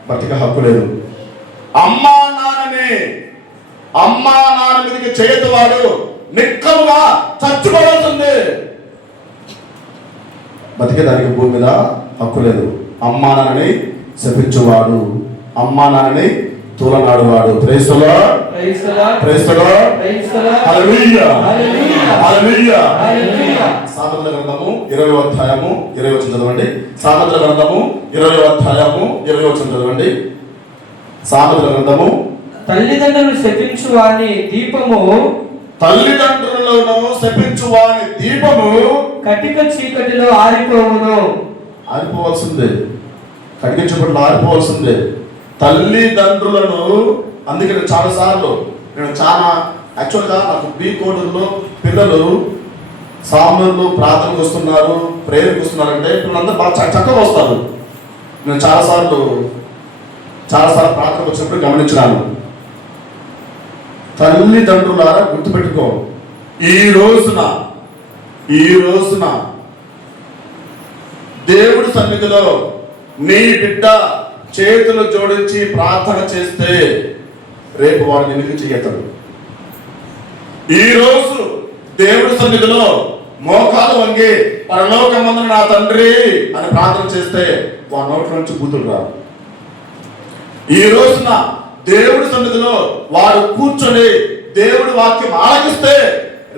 బతిక హక్కు లేదు. అమ్మా నాన్న మీదకి చేయదువాడు నిక్కముగా చచ్చిపోవాల్సింది, బతికేదానికి భూమి మీద హక్కు లేదు. అమ్మా నాన్నని శపించువాడు, అమ్మా నాన్నని తూలనాడువాడు. Praise the Lord, praise the Lord, hallelujah, hallelujah. సామెతల గ్రంథము 20 అధ్యాయము 20 చదవండి. సామెతల గ్రంథము 20 అధ్యాయము 20 చదవండి. సామెతల గ్రంథము. తల్లిదండ్రులు శపించు వాని దీపము, తల్లిదండ్రులను శపించు వాని దీపము కటిక చీకటిలో ఆరిపోవును. ఆరిపోవాల్సిందే, కటిక చీకటిలో ఆరిపోవాల్సిందే. తల్లిదండ్రులను, అందుకే చాలాసార్లు నేను యాక్చువల్గా నాకు బీ కోడూరులో పిల్లలు సామూలు ప్రార్థనకు వస్తున్నారు, ప్రేయర్కి వస్తున్నారంటే పిల్లలందరూ బాగా చక్కగా వస్తారు. నేను చాలాసార్లు ప్రార్థనకు వచ్చినప్పుడు గమనించినాను. తల్లిదండ్రులారా గుర్తుపెట్టుకో, ఈ రోజున దేవుడి సన్నిధిలో నీ బిడ్డ చేతులు జోడించి ప్రార్థన చేస్తే రేపు వాడు నిన్ను చేయతాడు. ఈ రోజు దేవుడి సన్నిధిలో మోకాలు వంగి పరలోకమందున నా తండ్రి అని ప్రార్థన చేస్తే వాడి నోట్ల నుంచి బూతులు రావు. ఈ రోజున దేవుడి సన్నిధిలో వాడు కూర్చొని దేవుడి వాక్యం ఆలకిస్తే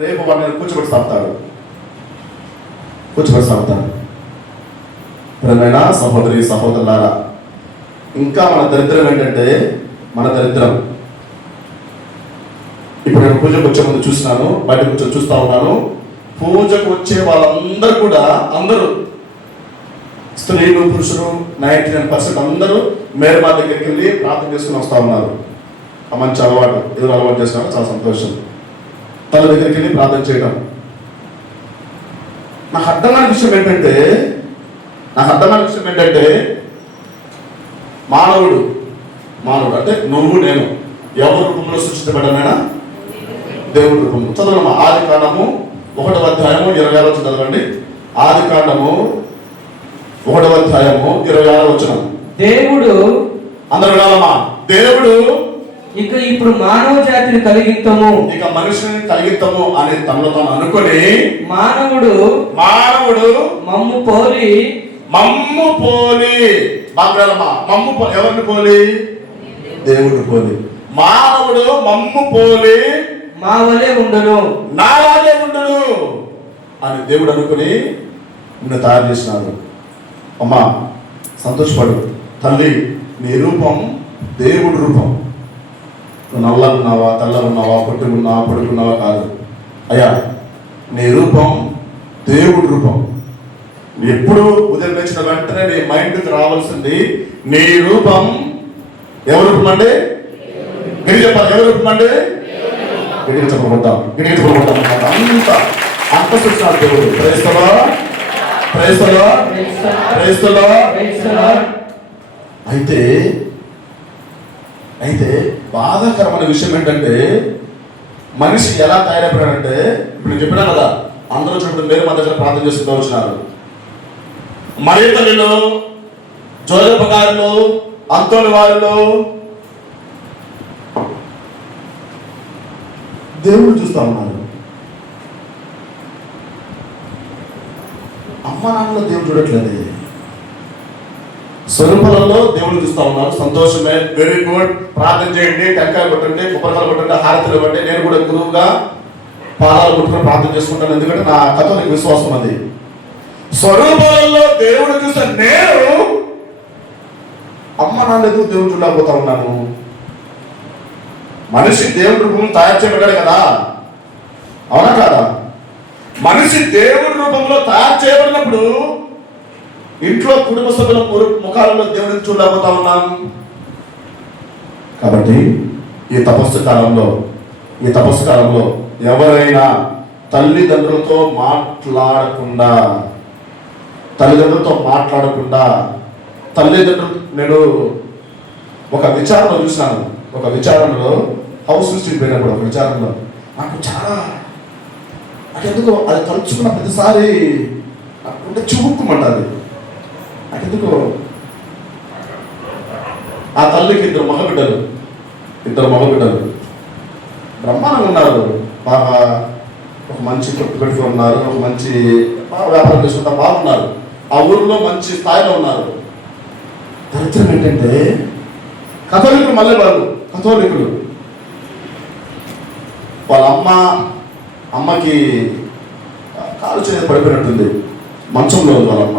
రేపు వాడిని కూర్చోబెట్టి సాగుతాడు. ప్రియమైన సహోదరి సహోదరులారా, ఇంకా మన దరిద్రం ఏంటంటే, ఇప్పుడు నేను పూజకు వచ్చే ముందు చూసినాను, బయట కూర్చొని చూస్తా ఉన్నాను. పూజకు వచ్చే వాళ్ళందరూ కూడా, అందరూ స్త్రీలు పురుషులు 99% అందరూ మేరమా దగ్గరికి వెళ్ళి ప్రార్థన చేసుకుని వస్తూ ఉన్నారు. ఆ మంచి అలవాటు, ఎవరు అలవాటు చేసినారో చాలా సంతోషం. తన దగ్గరికి వెళ్ళి ప్రార్థన చేయడం. నాకు అర్థమైన విషయం ఏంటంటే మానవుడు అంటే నువ్వు నేను ఎవరి రూపంలో సృష్టించబడ్డామైనా దేవుడి రూపంలో. చదవమ్మా, ఆది కాండము 1వ అధ్యాయము 26 చదవండి. ఆది కాండము 1వ అధ్యాయము 26 దేవుడు, అందరూ వినాలమ్మా, దేవుడు ఇప్పుడు మానవ జాతిని కలిగిస్తాము, ఇక మనుషుని కలిగిస్తాము అని తనలో తాను అనుకొని మానవుడు మమ్ము పోలి బాగున్నారమ్మా, ఎవరిని పోలి? దేవుడు పోలి. మానవుడు మమ్ము పోలి మా వలే ఉండను, నాలాగే ఉండను అని దేవుడు అనుకుని నిన్ను తయారు చేసినాడు. అమ్మా సంతోషపడు తల్లి, నీ రూపం దేవుడి రూపం. నువ్వు నల్లగున్నావా, తెల్లగున్నావా, పొట్టుకున్నావా, పొడుకున్నావా కాదు. అయ్యా నీ రూపం దేవుడి రూపం. ఎప్పుడు ఉదయం లేచిన వెంటనే నీ మైండ్కి రావాల్సింది నీ రూపం ఎవరి రూపం అండి? మీరు చెప్పాలి, ఎవరి రూపం అండి? గిడికి చెప్పబడ్డాం అంత సృష్టినాడు దేవుడు. ప్రైస్తలో. అయితే బాధాకరమైన విషయం ఏంటంటే, మనిషి ఎలా తయారైపోయాడంటే, ఇప్పుడు నేను చెప్పినా కదా, అందరూ చూడండి మీరు మా దగ్గర ప్రార్థన చేసుకుంటూ వచ్చినారు. మరియతల్లిలో, జోజప్ప గారిలో, అంతోని వారిలో దేవుడు చూస్తా ఉన్నారు. అమ్మ నాన్నలో దేవుడు చూడట్లేదు. స్వరూపాలలో దేవుడు చూస్తా ఉన్నారు. సంతోషమే, వెరీ గుడ్. ప్రార్థన చేయండి, టెంకాయలు కొట్టండి, కొబ్బరికాయలు కొట్టండి, హారతులు ఇవ్వండి. నేను కూడా గురువుగా పాదాలు కొట్టుకుని ప్రార్థన చేసుకుంటాను, ఎందుకంటే నా కథోలిక విశ్వాసం అది. స్వరూపాలలో దేవుడు చూస్తే నేను అమ్మ నాన్న ఎందుకు దేవుడు చూడలేకపోతా ఉన్నాను? మనిషి దేవుడి రూపంలో తయారు చేయబడ్డాడు కదా, అవునా కాదా? మనిషి దేవుడి రూపంలో తయారు చేయబడినప్పుడు ఇంట్లో కుటుంబ సభ్యుల ముఖాలలో దేవుడిని చూడలేకపోతా ఉన్నాం. కాబట్టి ఈ తపస్సు కాలంలో ఎవరైనా తల్లిదండ్రులతో మాట్లాడకుండా నేను ఒక విచారణలో చూసినాను. ఒక విచారణలో హౌస్ విజిట్ పోయినప్పుడు ఒక విచారణలో నాకు చాలా నాకెందుకో అది తలుచుకున్న ప్రతిసారి నాకుంటే చూపుకుమంటుంది. నాకెందుకో ఆ తల్లికి ఇద్దరు మగబిడ్డలు బ్రహ్మాండంగా ఉన్నారు. బాగా ఒక మంచి కొట్టు పెట్టుకుని ఉన్నారు, ఒక మంచి వ్యాపారం చేసుకుంటా బాగున్నారు, ఆ ఊరిలో మంచి స్థాయిలో ఉన్నారు. దరిద్రం ఏంటంటే కథోలికులు మళ్ళీ కథోలికులు వాళ్ళ అమ్మకి కాలు చేతి పడిపోయినట్టుంది, మంచంలో ఉంది వాళ్ళ అమ్మ.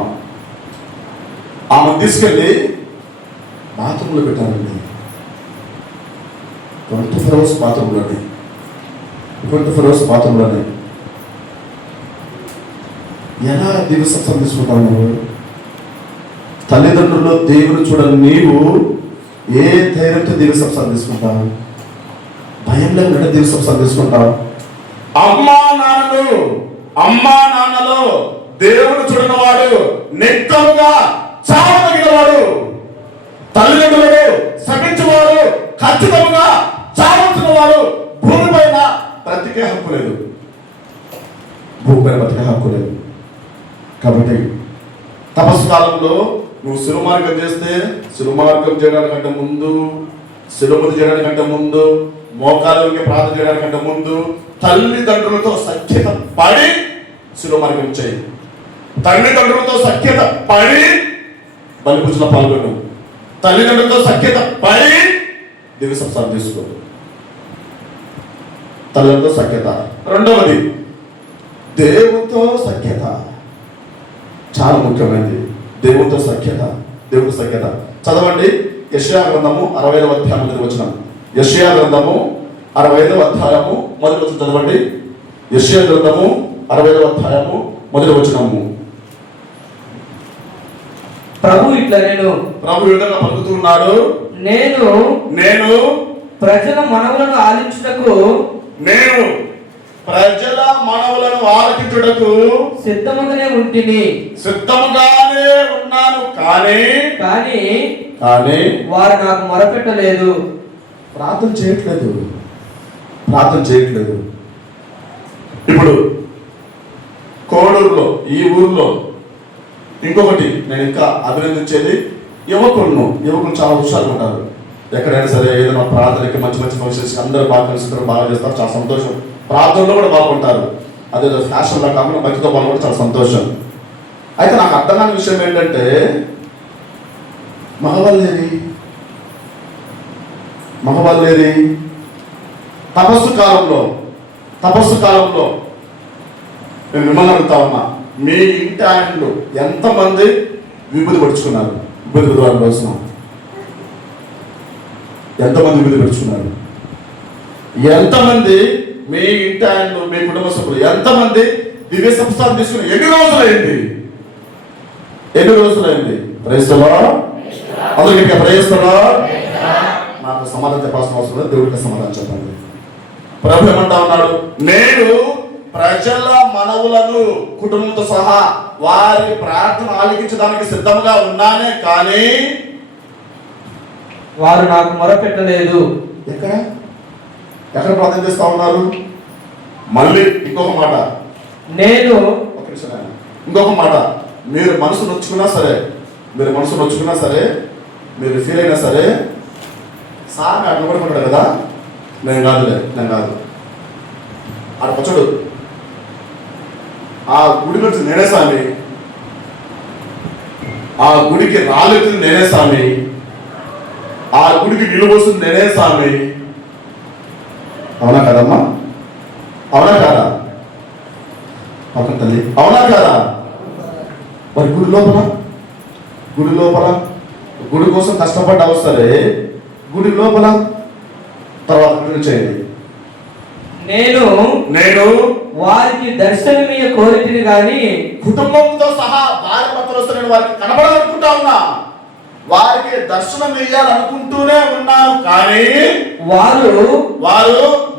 ఆమె తీసుకెళ్ళి బాత్రూంలో పెట్టారండి. 24 hours బాత్రూంలోనే ఎలా దివ్య సత్సంగం తీసుకుంటావు నువ్వు? తల్లిదండ్రులు దేవుడు చూడని నీవు ఏ ధైర్యంతో దివ్య సత్సంగం తీసుకుంటావు? భయం లేకుండా దివ్య సత్సంగం తీసుకుంటావు? అమ్మా నాన్నలు దేవుడు చూడని వాడు నిత్యముగా చావదగినవాడు. తల్లిదండ్రులను శపించేవాడు ఖచ్చితంగా చావలసిన వాడు. భూమిపైన బ్రతికే హక్కు లేదు. కాబట్టి తపస్సు కాలంలో నువ్వు శిరోమార్గం చేస్తే శిరోమార్గం చేయడానికంటే ముందు, శిరోమతి చేయడానికంటే ముందు, మోకాళ్ళకి ప్రార్థన చేయడానికంటే ముందు తల్లిదండ్రులతో సఖ్యత పడి శిరోమార్గం చేయి. తల్లిదండ్రులతో సఖ్యత పడి బలిపూజలో పాల్గొను. తల్లిదండ్రులతో సఖ్యత పడి దివ్య సంసారం తీసుకో. తల్లిదండ్రులతో సఖ్యత. రెండవది దేవునితో సఖ్యత, చాలా ముఖ్యమైనది. దేవునితో సఖ్యత. చదవండి యెషయా గ్రంథము 65వ అధ్యాయం మొదటి వచనం. యెషయా గ్రంథము 65వ అధ్యాయము మొదటి వచనం చదవండి. యెషయా గ్రంథము 65వ అధ్యాయము మొదటి వచనము. ప్రభు ఈ విధంగా పలుకుతున్నాడు, నేను ప్రజల మనవులను ఆలించుటకు సిద్ధముగానే ఉన్నాను, కానీ వారు నాకు మొరపెట్టలేదు. ప్రార్థన చేయట్లేదు. ఇప్పుడు కోడూరులో, ఈ ఊర్లో ఇంకొకటి నేను ఇంకా అభినందించేది, యువకులు చాలా హుషారుగా ఉంటారు. ఎక్కడైనా సరే ఏదైనా ప్రార్థనకి మంచి ఫంక్షన్స్ అందరూ బాగా కలుసుకుంటారు, బాగా చేస్తారు, చాలా సంతోషం. ప్రార్థనలో కూడా బాగుంటారు. అదే ఫ్యాషన్లో కాకుండా భక్తితో పాల్గొనడం చాలా సంతోషం. అయితే నాకు అర్థం కాని విషయం ఏంటంటే మగవాళ్ళేది తపస్సు కాలంలో నేను మిమ్మల్ని అడుగుతా ఉన్నా, మీ ఇంటి ఆయనలు ఎంతమంది విభూతి పడుచుకున్నారు? విభూతి బుధవారం రోజున ఎంతమంది విభూతి పడుచుకున్నారు? ఎంతమంది మీ ఇంటి ఆయనలు, మీ కుటుంబ సభ్యులు ఎంతమంది దివ్య సంస్థానం తీసుకుని ఎన్ని రోజులైంది? ప్రైస్తలో అందరికీ ప్రైస్తలో. నాకు సమాధానం చెప్పాల్సిన అవసరం లేదు, దేవుడికి సమాధానం చెప్పండి. ప్రభు ఏమంటా ఉన్నాడు, నేను ప్రజల మనవులను కుటుంబంతో సహా వారి ప్రార్థన ఆలకించడానికి సిద్ధంగా ఉన్నానే, కానీ వారు నాకు మొరపెట్టలేదు. ఎక్కడ ప్రార్థన చేస్తా ఉన్నారు? మళ్ళీ ఇంకొక మాట, మీరు మనసు నొచ్చుకున్నా సరే, మీరు ఫీల్ అయినా సరే, సామి అట్లా కూడా పడ్డాడు కదా, నేను కాదు ఆడ పచ్చడు ఆ గుడి నుంచి నేనే స్వామి, ఆ గుడికి రాలేదు నేనే స్వామి, ఆ గుడికి నిలువస్తుంది నేనే స్వామి. అవునా కదమ్మా? అవునా కాదా? పక్కన తల్లి, అవునా కాదా? మరి గుడి లోపల గుడి కోసం కష్టపడ్డ అవసరే, గుడి లోపల తర్వాత చేయండి. నేను వారికి దర్శనమీయ కోరితిని గాని, కుటుంబంతో సహా భార్య భర్తలు వస్తే నేను వారికి కనబడాలనుకుంటా ఉన్నా, వారికి దర్శనం ఇయ్యాలనుకుంటూనే ఉన్నాను, కానీ వారు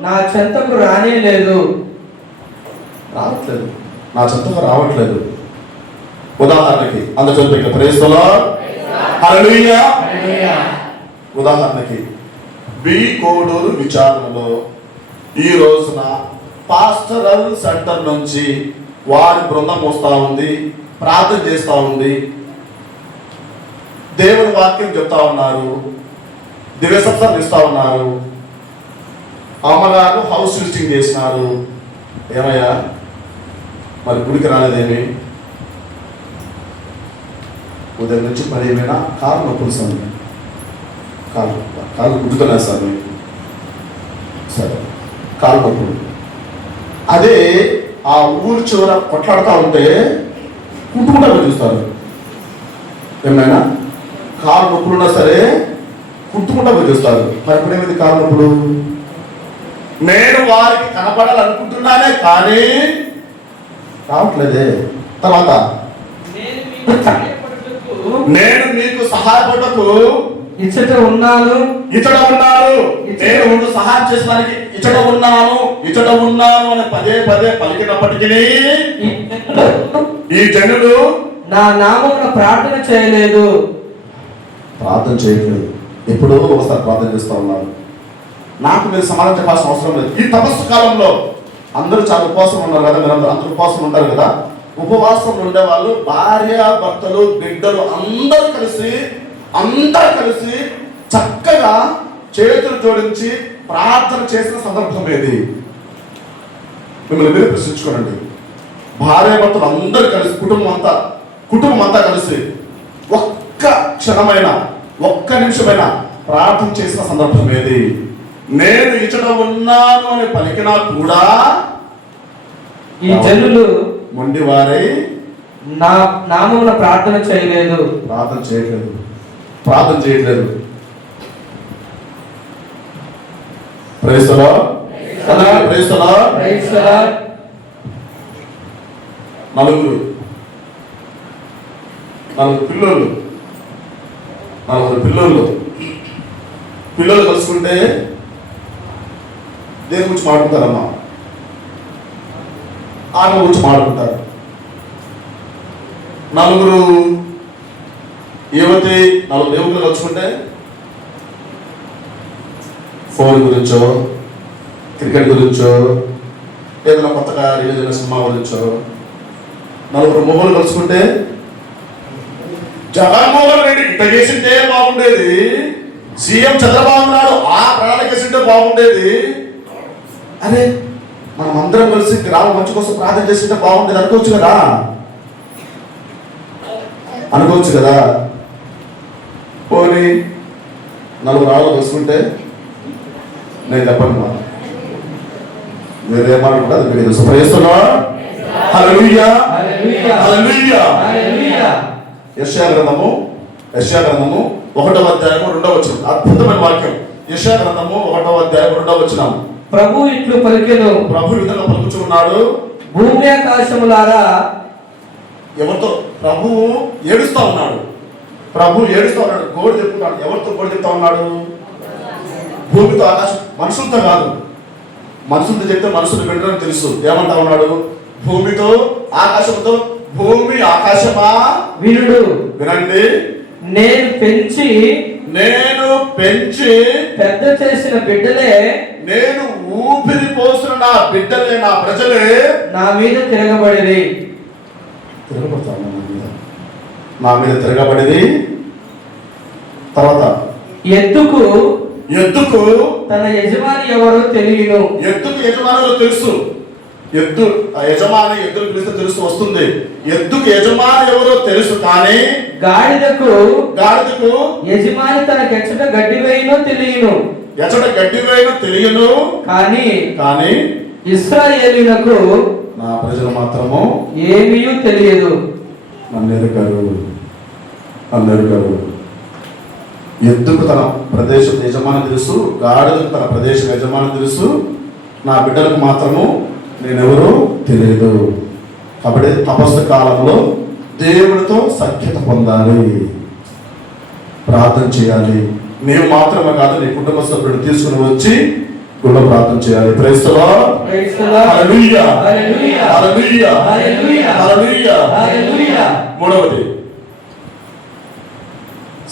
నా చెంతకు రానే లేదు, రావట్లేదు, నా చెంతకు రావట్లేదు. ఉదాహరణకి అందరికీ ప్రేస్తలో హల్లెలూయా. ఉదాహరణకి బి కోడూరు విచారణలో ఈ రోజున పాస్టరల్ సెంటర్ నుంచి వారి బృందం వస్తూ ఉంది, ప్రార్థన చేస్తూ ఉంది, దేవుని వాక్యం చెప్తా ఉన్నారు, దివ్య సత్సంగం ఇస్తా ఉన్నారు. అమ్మగారు హౌస్ విజిటింగ్ చేసినారు. ఏమయ్యా మరి గుడికి రాలేదేమి? ఉదయం నుంచి మరి ఏమైనా కారు నొప్పులు స్వామి, కాళ్ళు గుర్తున్నారు స్వామి. సరే, కాలు నొప్పులు. అదే ఆ ఊరు చివర కొట్లాడుతూ ఉంటే కుట్టుకుంటా చూస్తారు. ఏమైనా కాలు నొప్పులు ఉన్నా సరే కుట్టుకుంటా చూస్తారు. మరి ఇప్పుడు ఏమైంది కాలు నొప్పులు? నేను వారికి కనపడాలనుకుంటున్నానే కానీ రావట్లేదే. తర్వాత నేను మీకు సహాయపడకు ఇచ్చట ఉన్నాను, నేను సహాయం చేసడానికి ఇచ్చట ఉన్నాను అని పదే పదే పలికినప్పటికీ ఈ జనులు నా నామమున ప్రార్థన చేయట్లేదు. ఎప్పుడో ఒకసారి ప్రార్థన చేస్తూ ఉన్నారు. నాకు మీరు సమాధానం చెప్పాల్సిన అవసరం లేదు. ఈ తపస్సు కాలంలో అందరూ చాలా ఉపవాసం ఉన్నారు కదా, మీరు అందరూ ఉపవాసం ఉంటారు కదా. ఉపవాసం ఉండే వాళ్ళు భార్య భర్తలు బిడ్డలు అందరూ కలిసి చక్కగా చేతులు జోడించి ప్రార్థన చేసిన సందర్భం ఏది? మిమ్మల్ని మీరు ప్రశ్నించుకోనండి. భార్య భర్తలు అందరూ కలిసి కుటుంబం అంతా కలిసి ఒక్క క్షణమైన ఒక్క నిమిషమైనా ప్రార్థన చేసిన సందర్భం ఏది? నేను ఇచ్చట ఉన్నాను అని పలికినా కూడా ఈ జనులు మొండివారై నా నామమున ప్రార్థన చేయలేదు. Praise the Lord. నలుగురు పిల్లలు కలుసుకుంటే దేని గురించి మాట్లాడతారమ్మా? ఆమె గురించి మాట్లాడుకుంటారు. నలుగురు యువకులు కలుసుకుంటే ఫోన్ గురించో, క్రికెట్ గురించో, ఏదైనా కొత్తగా రిలీజ్ అయిన సినిమా గురించో. నలుగురు మొగలు కలుసుకుంటే జగన్మోహన్ రెడ్డి ఇంత చేసింటే బాగుండేది, సీఎం చంద్రబాబు నాయుడు ఆ ప్రణాళిక చేసింటే బాగుండేది, అరే మనం అందరం కలిసి గ్రామ మంచి కోసం ప్రార్థన చేసింటే బాగుండేది అనుకోవచ్చు కదా. పోనీ నలుగురు ఆళ్ళు కలుసుకుంటే నేను చెప్పను, మీరేమనుకుంటే అది మీరు సుప్రయిస్తున్నా. హల్లెలూయా. యెషయా గ్రంథము 1వ అధ్యాయము 2వ వచనం, అద్భుతమైన వాక్యం. యెషయా గ్రంథము 1వ అధ్యాయం 2వ వచనం. ప్రభు ఇట్లు పలికెను, ప్రభు ఈ విధంగా పలుకుచున్నాడు, భూమి ఆకాశములారా. ఎవరితో ప్రభువు ఏడుస్తా ఉన్నాడు? గోడు చెప్తున్నాడు. ఎవరితో గోడు చెప్తా ఉన్నాడు? భూమితో, ఆకాశం. మనుషులతో కాదు. మనుషులతో చెప్తే మనుషులు వినడం తెలుసు. ఏమంటా ఉన్నాడు? భూమితో ఆకాశంతో. భూమి ఆకాశమా వినండి, నేను పెంచి పెద్ద చేసిన బిడ్డలే, నేను ఊపిరి పోసిన నా బిడ్డలే, నా ప్రజలే నా మీద తిరగబడిరి. నా మీద తిరగబడిది. తర్వాత ఎద్దుకు తన యజమాని ఎవరో తెలియను. ఎద్దుకు యజమానులు తెలుసు. యజమాని ఎద్దులు పిలిస్తే తెలుసు వస్తుంది. ఎద్దుకు యజమాని ఎవరో తెలుసు, కానీ గాడిదకు గాడిదకు యజమాని తనకు ఎచ్చట గడ్డి వేయునో తెలియను, ఎచ్చట గడ్డి వేయను తెలియను, కానీ ఇశ్రాయేలీయులకు నా ప్రజలు మాత్రము ఏమీ తెలియదు. నన్నెరుగరు. ఎద్దుకు తన ప్రదేశ యజమాని తెలుసు, గాడిదకు తన ప్రదేశ యజమాని తెలుసు, నా బిడ్డలకు మాత్రము నేనెవరో తెలియదు. కాబట్టి తపస్సు కాలంలో దేవుడితో సఖ్యత పొందాలి, ప్రార్థన చేయాలి. నీవు మాత్రమే కాదు, నీ కుటుంబ సభ్యుడు తీసుకుని వచ్చి గుళ్ళో ప్రార్థన చేయాలి. Praise the Lord. Hallelujah, hallelujah, hallelujah. మూడవది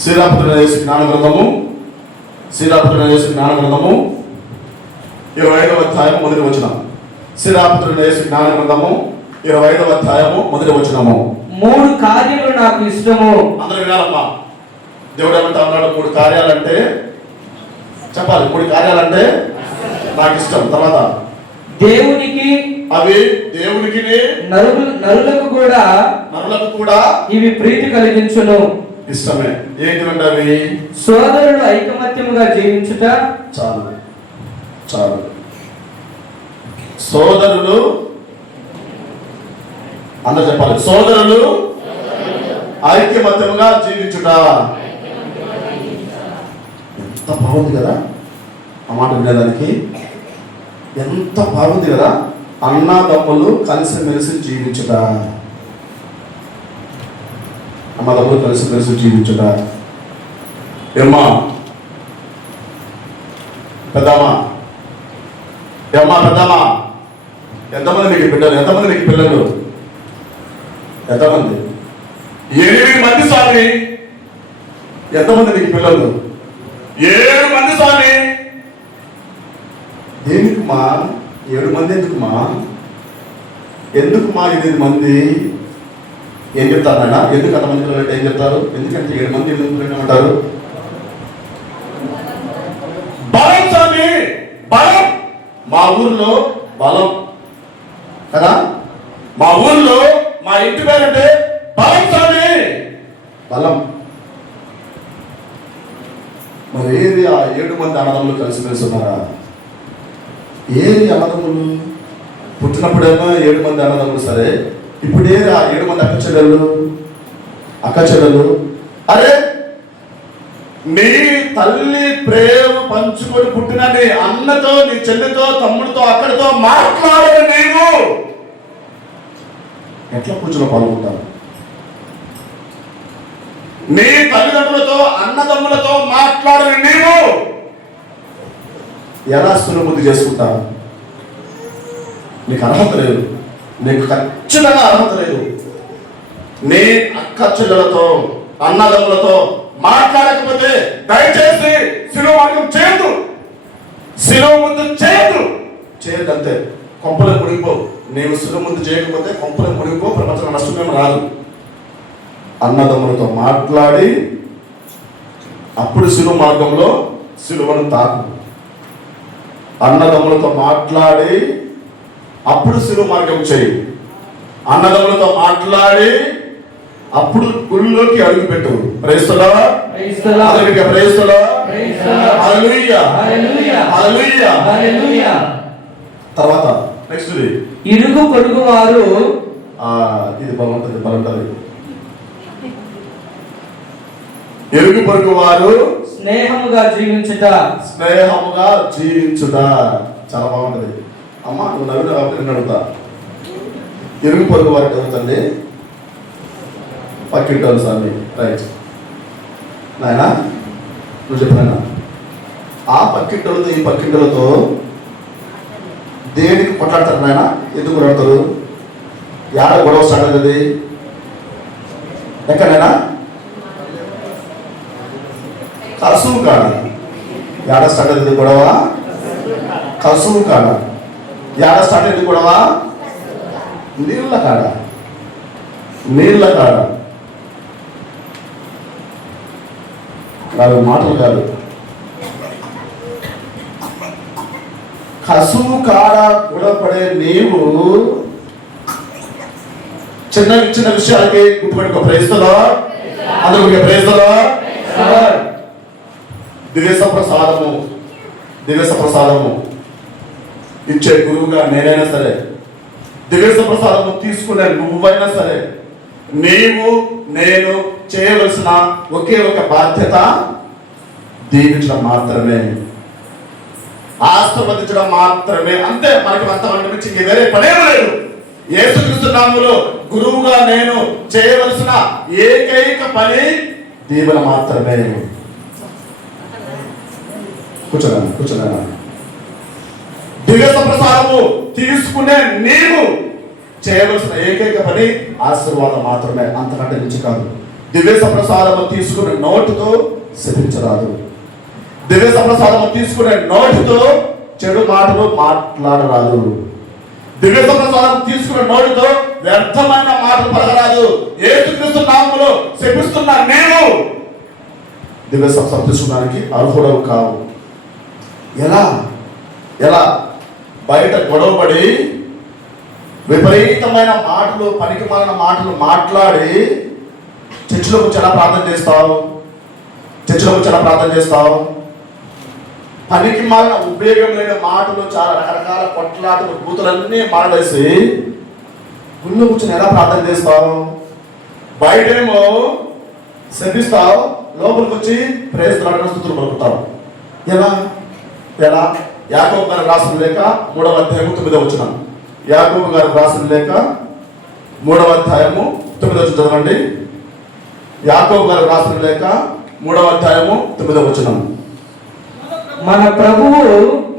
శ్రీరామచంద్ర జ్ఞాన గ్రంథము 25వ అధ్యాయము 1వ వచనం. శ్రీరామచంద్ర జ్ఞాన గ్రంథము 25వ అధ్యాయము 1వ వచనము. 3 కార్యములు నాకు ఇష్టము. అందరూ వినాలమ్మా. దేవుడు ఏమంటా ఉన్నాడు? 3 కార్యాలంటే చెప్పాలి. 3 కార్యాలంటే నాకు ఇష్టం. తర్వాత దేవునికి, అవి దేవునికి, నరులకు కూడా ఇవి ప్రీతి కలిగించును. ఇష్టమే. ఏంటంటే అవి సోదరులు ఐకమత్యముగా జీవించుట. చాలు. సోదరులు అందరూ చెప్పాలి. సోదరులు ఐక్యమత్యముగా జీవించుట. ఎంత బాగుంది కదా ఆ మాట వినేదానికి. ఎంత బాగుంది కదా. అన్నదమ్ములు కలిసిమెలిసి జీవించుట. అన్నదమ్ములు కలిసిమెలిసి జీవించుట. ఏమ్మా పెద్దమ్మా, ఎంతమంది మీకు బిడ్డలు? ఎంతమంది మీకు పిల్లలు? ఎంతమంది? 8 మంది స్వామి. ఎంతమంది మీకు పిల్లలు? 7 మంది స్వామి. దేనికిమా 7 మంది? ఎందుకుమా 8 మంది? ఏం చెప్తారు నాయన? ఎందుకు అంతమంది పిల్లలు ఏం చెప్తారు? ఎందుకంటే 7 మంది ఎందుకు అంటారు? బలం స్వామి, బలం. మా ఊర్లో బలం కదా. మా ఊర్లో మా ఇంటి పేరంటే బలం స్వామి, బలం. మరి ఏది ఆ 7 మంది అన్నదమ్ములు కలిసి ఉన్నారా? ఏది అన్నదమ్ములు? పుట్టినప్పుడేమో 7 మంది అన్నదమ్ములు, సరే. ఇప్పుడు ఏది ఆ 7 మంది అక్క చెల్లెలు? అరే, నీ తల్లి ప్రేమ పంచుకొని పుట్టిన నీ అన్నతో, నీ చెల్లితో, తమ్ముడితో, అక్కడితో మాట్లాడని నీవు ఎట్లా పూజలో పాల్గొంటారు? నీ తల్లిదండ్రులతో, అన్నదమ్ములతో మాట్లాడని నీవు ఎలా సులుబుద్ధి చేసుకుంటావు? నీకు అర్హత లేదు. నీకు ఖచ్చితంగా అర్హత లేదు. నీ అక్క చెల్లెలతో, అన్నదమ్ములతో మాట్లాడకపోతే దయచేసి శిలువ మార్గం చేయదు. శిలువ ముందు చేయదు అంతే. కొంపలో మునిగిపోవు. నీవు శిలువ ముందు చేయకపోతే కొంపలో మునిగిపో. ప్రపంచంలో నష్టమేమో రాదు. అన్నదమ్ములతో మాట్లాడి అప్పుడు శిలువ మార్గంలో శిలువను తాకు. అన్నదమ్ములతో మాట్లాడి అప్పుడు శిలువ మార్గం చేయి. అన్నదమ్ములతో మాట్లాడి అప్పుడు గుళ్ళోకి అడుగు పెట్టు. Praise the Lord. Praise the Lord. Hallelujah, hallelujah. తర్వాత నెక్స్ట్ ఇరుగు పొరుగు వారు. ఇది బాగుంటుంది. ఇరుగు పొరుగు వారు స్నేహముగా జీవించుట. చాలా బాగుంటది. అమ్మా నువ్వు నవ్వున అడుగుతా. ఇరుగు పొరుగు వారికి అవుతుంది పక్కింటోళ్ళు స్వామి. రైట్ నాయన, నువ్వు చెప్పినా ఆ పక్కింటోళ్ళతో ఈ పక్కింటోళ్ళతో దేనికి కొట్లాడతారు నాయన? ఎందుకు కొట్లాడతారు? యాడ గొడవ స్టార్ట్ అవుతుంది? ఎక్కడైనా కసువు కాడ. యాడ స్టార్ట్ అవుతుంది గొడవ? కసువు కాడ. యాడ స్టార్ట్ అవుతుంది గొడవ? నీళ్ళ కాడ. కాదు, మాటలు కాదు. కసువు కాడ గొడవపడే నీవు చిన్న విషయాలకి గుర్తుపెట్టుకో. Praise the Lord. అందరూ ప్రైజ్ ది లార్డ్. దివ్య ప్రసాదము ఇచ్చే గురువుగా నేనైనా సరే, దివ్య ప్రసాదము తీసుకునే నువ్వైనా సరే, నీవు నేను చేయవలసిన ఒకే ఒక బాధ్యత దీవించడం మాత్రమే, ఆశీర్వదించడం మాత్రమే. అంతే, మనకి అంతమంది నుంచి వేరే పనేం లేదు. యేసుక్రీస్తు నామములో గురువుగా నేను చేయవలసిన ఏకైక పని దీవెన మాత్రమే. కూర్చోనా. దివ్య ప్రసాదము తీసుకునే నీవు చేయవలసిన ఏకైక పని ఆశీర్వాదం మాత్రమే, అంతకంటే నుంచి కాదు. దివ్య ప్రసాదము తీసుకునే నోటితో శపించరాదు. దివ్య ప్రసాదము తీసుకునే నోటితో చెడు మాటలు మాట్లాడరాదు. దివ్య ప్రసాదం తీసుకునే నోటితో వ్యర్థమైన మాటలు పలకరాదు. యేసుక్రీస్తు నామములో శపిస్తున్న నేను దివ్య ప్రసాదం తీసుకోవడానికి అర్హుడవు కావు. ఎలా బయట గొడవపడి విపరీతమైన మాటలు, పనికిమాలిన మాటలు మాట్లాడి చర్చిలోకి చాలా ప్రార్థన చేస్తావు. పనికిమాలిన ఉపయోగం లేని మాటలు, చాలా రకరకాల కొట్లాటలు, బూతులన్నీ మాట్లాడేసి గుళ్ళు కూర్చొని ఎలా ప్రార్థన చేస్తావు? బయటేమో శపిస్తావు, లోపలికి వచ్చి ప్రేస్ స్థుతులు పలుకుతావు. ఎలా యాకోబు గారు రాసిన లేఖ 3వ అధ్యాయము 9వ వచనం. యాకోబు గారు రాసిన లేఖ 3వ అధ్యాయము 9వ వచనం చదవండి. యాకోబు గారు రాసిన లేఖ 3వ అధ్యాయము 9వ వచనం.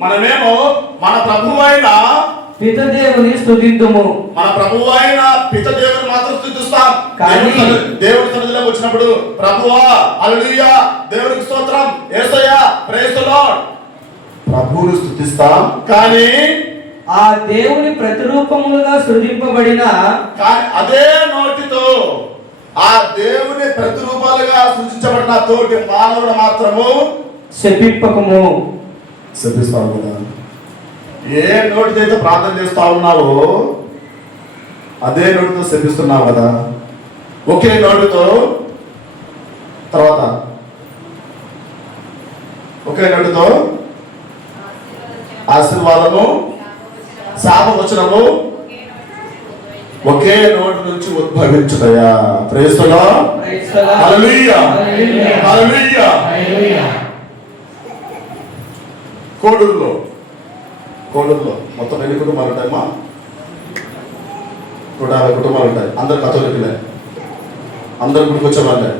మనమేమో మన ప్రభువు అయిన పితదేవుని స్తుతిద్దుము. మన ప్రభువు అయిన పితదేవుని మాత్రం స్తుతిస్తాం. దేవుడి సన్నిధిలోకి వచ్చినప్పుడు ప్రభువా, హల్లెలూయా, దేవునికి స్తోత్రం, యేసయ్యా, ప్రైజ్ ది లార్డ్, ప్రభువును స్తుతిస్తాం. కానీ ఆ దేవుని ప్రతిరూపములుగా సృజింపబడిన, కానీ అదే నోటితో ఆ దేవుని ప్రతిరూపాలుగా సృజించబడిన తోటి మానవుడు మాత్రము శపిప్పకము. శపిస్తావు కదా. ఏ నోటితో అయితే ప్రార్థన చేస్తా ఉన్నావో అదే నోటితో శపిస్తున్నావు కదా. ఒకే నోటితో తర్వాత ఒకే నోటితో ఆశీర్వాదము, శాపవచనము ఒకే నోటి నుంచి ఉద్భవించుతాయా. Praise the Lord. Hallelujah, hallelujah. కోడూరులో మొత్తం ఎన్ని కుటుంబాలు ఉంటాయమ్మా? 150 కుటుంబాలు ఉంటాయి. అందరు కథోలికులే, అందరు గుడికి వచ్చేవాళ్ళే.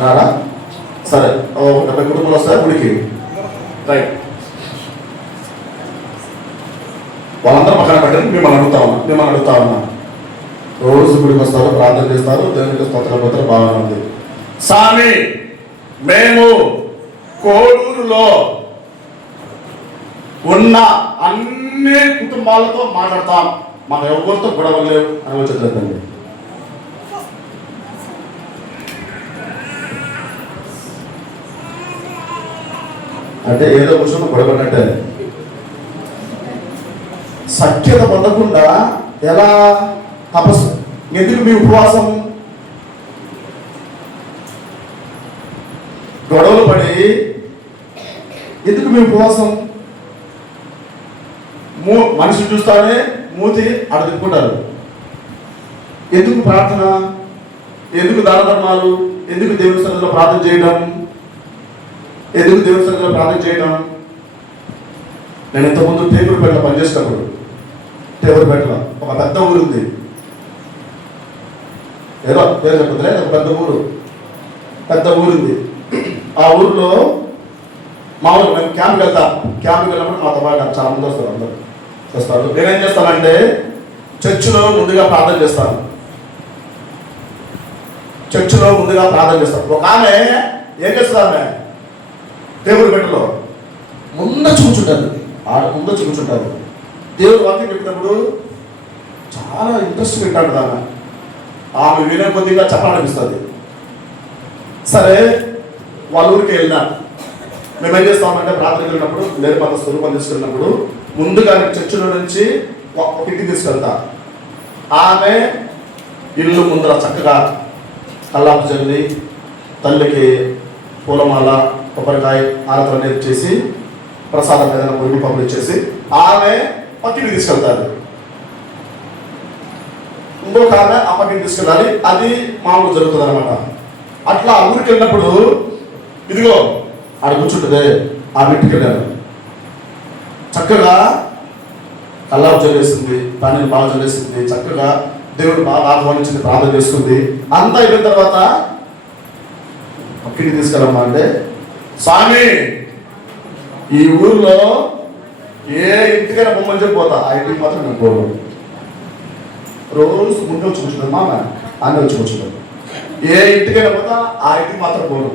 రారా? సరే, 70 కుటుంబాలు వస్తాయి గుడికి. రైట్, వాళ్ళందరూ పక్కన పెట్టండి. మిమ్మల్ని అడుగుతా ఉన్నా. రోజు గుడికి వస్తారు, ప్రార్థన చేస్తారు, దేవునికి స్తోత్రాలు పోతారు, బాగానే ఉంది. స్వామి, మేము కోడూరులో ఉన్న అన్ని కుటుంబాలతో మాట్లాడతాం, మనం ఎవరితో గొడవ లేవు అని వచ్చేదండి. అంటే ఏదో విషయం గొడవన్నట్టే. సఖ్యత పొందకుండా ఎలా తపస్సు? ఎందుకు మీ ఉపవాసం? గొడవలు పడి ఎందుకు మీ ఉపవాసం? మనిషి చూస్తానే మూతి అడ తిప్పుకుంటారు. ఎందుకు ప్రార్థన? ఎందుకు దాన ధర్మాలు? ఎందుకు దేవుని సన్నిధిలో ప్రార్థన చేయడం? నేను ఇంతకుముందు టేబుల్పేటలో పనిచేసేటప్పుడు, టేబుల్పేటలో ఒక పెద్ద ఊరు ఉంది, ఏదో పేరు చెప్పదులే, ఒక పెద్ద ఊరుంది. ఆ ఊరిలో మామూలుగా మేము క్యాంప్కి వెళ్ళినప్పుడు మాతో పాటు చాలా మంది వస్తారు, అందరూ వస్తారు. నేనేం చేస్తానంటే చర్చిలో ముందుగా ప్రార్థన చేస్తాను. ఒక ఆమె ఏం చేస్తుంది? ఆమె టేబుల్ పెట్టలో ముందొచ్చి కూర్చుంటారు. దేవుడు వాక్యం చెప్పినప్పుడు చాలా ఇంట్రెస్ట్ వింటాడు. ఆమె వినే కొద్దిగా చెప్పాలనిపిస్తుంది. సరే, వాళ్ళ ఊరికి వెళ్ళినా మేమేం చేస్తామంటే ప్రార్థనకి వెళ్ళినప్పుడు, లేని మత స్వరూపం తీసుకెళ్ళినప్పుడు ముందుగా చర్చిలో నుంచి ఒక ఇంటికి తీసుకెళ్తా. ఆమె ఇల్లు ముందర చక్కగా కల్లాపు చల్లి తల్లికి పూలమాల కొబ్బరికాయ ఆరాధన చేసి ప్రసాదం ఏదైనా పొరుగు పప్పులు ఇచ్చేసి ఆమె పక్కింటికి తీసుకెళ్తారు. ఇంకొక ఆమె ఆ పక్కింటికి తీసుకెళ్ళాలి. అది మామూలు జరుగుతుంది అనమాట. అట్లా ఊరికి వెళ్ళినప్పుడు ఇదిగో ఆడ కూర్చుంటుంది. ఆ ఇంటికి వెళ్ళాను, చక్కగా కల్లాపు చల్లేసింది, దానిని బాగా చల్లేసింది, చక్కగా దేవుడు బాగా ఆహ్వానించింది, ప్రార్థన చేసుకుంది. అంతా అయిపోయిన తర్వాత పక్కింటికి తీసుకెళ్ళమ్మా అంటే, స్వామి ఈ ఊర్లో ఏ ఇంటికైనా బొమ్మని చెప్పిపోతా, ఆ ఇంటికి మాత్రం నేను పోను. రోజు ముందు వచ్చి కూర్చుంటాను, మా అన్న వచ్చి కూర్చుంటాను. ఏ ఇంటికైనా పోతా ఆ ఇంటికి మాత్రం పోను.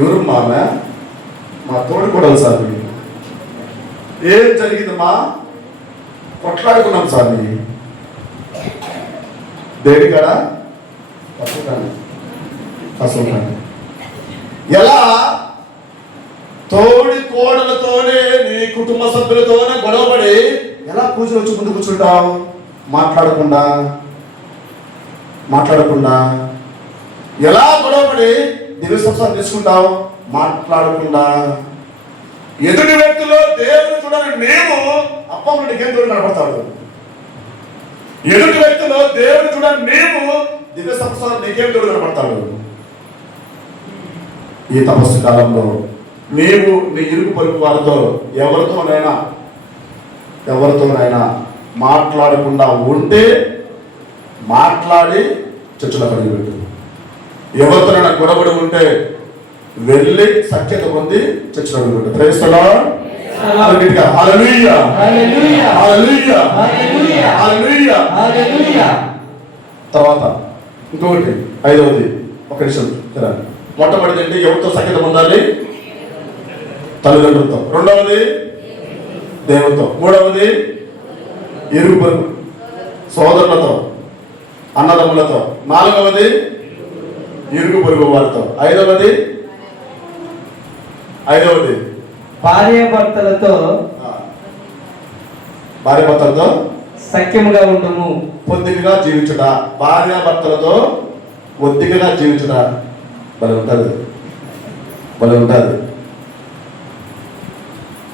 ఎవరు మా తోడు కూడా సార్. ఏం జరిగిందమ్మా? కొట్లాడుకున్నాం సార్. దేనికాడ అసలు ఎలా తోడి కోడలతోనే నీ కుటుంబ సభ్యులతోనే గొడవపడి ఎలా పూజలు వచ్చి ముందు కూర్చుంటావు? మాట్లాడకుండా ఎలా గొడవపడి దివ్య సంస్థలు తీసుకుంటావు? మాట్లాడకుండా. ఎదుటి వ్యక్తిలో దేవుడు చూడని మేము అప్పం నీకేం దూరం కనపడతాడు. ఎదుటి వ్యక్తిలో దేవుడు చూడని మేము దివ్య సంస్థలు నీకేం దూరం కనపడతాడు. ఈ తపస్సు కాలంలో నీవు నీ ఇరుగు పొరుగు వారితో ఎవరితోనైనా మాట్లాడకుండా ఉంటే మాట్లాడి చర్చలో కలిగి పెట్టు. ఎవరితోనైనా గొడవడి ఉంటే వెళ్ళి సఖ్యత పొంది చర్చలో కలిగి పెట్టు. ప్రేమిస్తాడా? తర్వాత ఇంకొకటి 5వది, ఒక నిమిషం. మొట్టమొదటి ఏంటి? ఎవరితో సఖ్యత పొందాలి? తల్లిదండ్రులతో. 2వది దేవునితో. 3వది ఇరుగు పొరుగు సోదరులతో, అన్నదమ్ములతో. 4వది ఇరుగు పొరుగు వారితో. 5వది భార్యాభర్తలతో సఖ్యముగా ఉండము, పొద్దుగా జీవించుట. భార్యాభర్తలతో ఒద్దికగా జీవించుట భలే ఉంటుంది.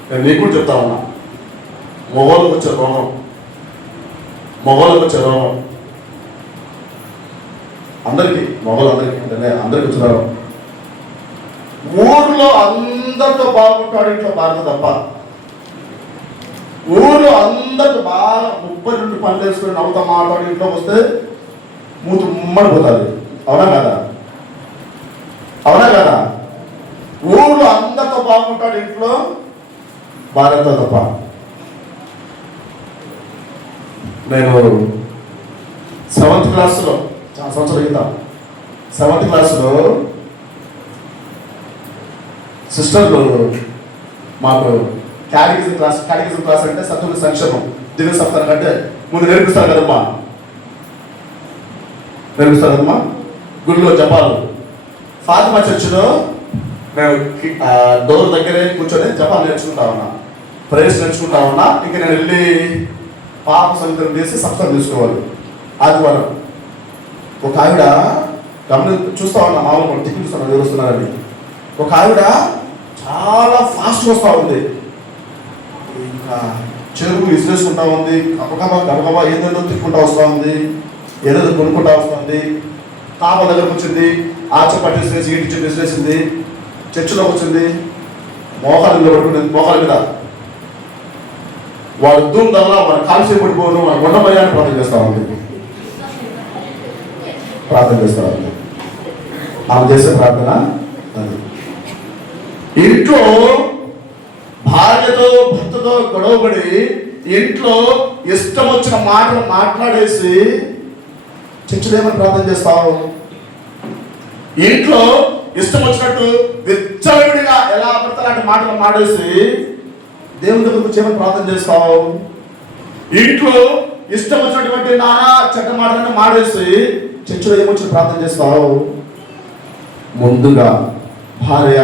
నేను నీకు కూడా చెప్తా ఉన్నా, మొగోళ్ళకు వచ్చే రోగం, అందరికీ వచ్చే రోగం. ఊర్లో అందరితో బాగుంటాడు ఇంట్లో భారత తప్ప. ఊర్లో అందరితో బాగా 32 పనులు వేసుకొని నవ్వుతా మాట్లాడి ఇంట్లోకి వస్తే మూతి ఉమ్మడిపోతుంది. అవునా కదా? ఊర్లో అందరితో బాగుంటాడు ఇంట్లో భార్యతో తప్ప. నేను 7th క్లాస్లో చాలా సంవత్సరాల క్రితం 7th క్లాస్లో సిస్టర్లు మాకు క్యాటగిజం క్లాస్ అంటే సత్తుల సంక్షేమం దివ్య సప్తాహం అంటే ముందు నేర్పిస్తారు కదమ్మా. గుళ్ళో జపాలు. ఫాతిమా చర్చిలో నేను డోర్ దగ్గరే కూర్చొని జపాలు నేర్చుకుంటా ఉన్నా, ప్రేయర్స్ నేర్చుకుంటా ఉన్నా. ఇంక నేను వెళ్ళి పాప సంగీతం చేసి సప్తాహం తీసుకోవాలి. ఆదివారం ఒక ఆవిడ చూస్తా ఉన్నా, మామూలు టికెట్ చూస్తున్నా ఎవరు వస్తున్నారని. ఒక ఆవిడ చాలా ఫాస్ట్గా వస్తూ ఉంది. ఇంకా చెరువు విసిరేసుకుంటా ఉంది, గబగబా ఏదేదో తిప్పుకుంటా వస్తూ ఉంది, ఏదేదో కొనుక్కుంటా వస్తుంది. కాప దగ్గరకు వచ్చింది, ఆచ పట్టేసి ఇంటి చెప్పి విసిరేసింది. చర్చిలోకి వచ్చింది, మోకాల మీద పట్టుకుంటుంది. మోకాల మీద వాడు దూరం దల్లా వాడు కాల్సి పడిపోను, వాడు ఉండమయ్యాన్ని ప్రార్థన చేస్తూ ఉంది. ఆమె చేసే ప్రార్థన అది. ఇంట్లో భార్యతో భర్తతో గొడవపడి ఇంట్లో ఇష్టం వచ్చిన మాటలు మాట్లాడేసి చర్చలో ఏమని ప్రార్థన చేస్తావు? ఇంట్లో ఇష్టం వచ్చినట్టు విచ్చలవిడిగా ఎలా పడితే అలాంటి మాటలు మాడేసి దేవుని దగ్గరకు ఏమని ప్రార్థన చేస్తావు? ఇంట్లో ఇష్టం వచ్చినటువంటి నానా చెడ్డ మాటలను మాడేసి చర్చలో ఏమొచ్చి ప్రార్థన చేస్తావు? ముందుగా భార్య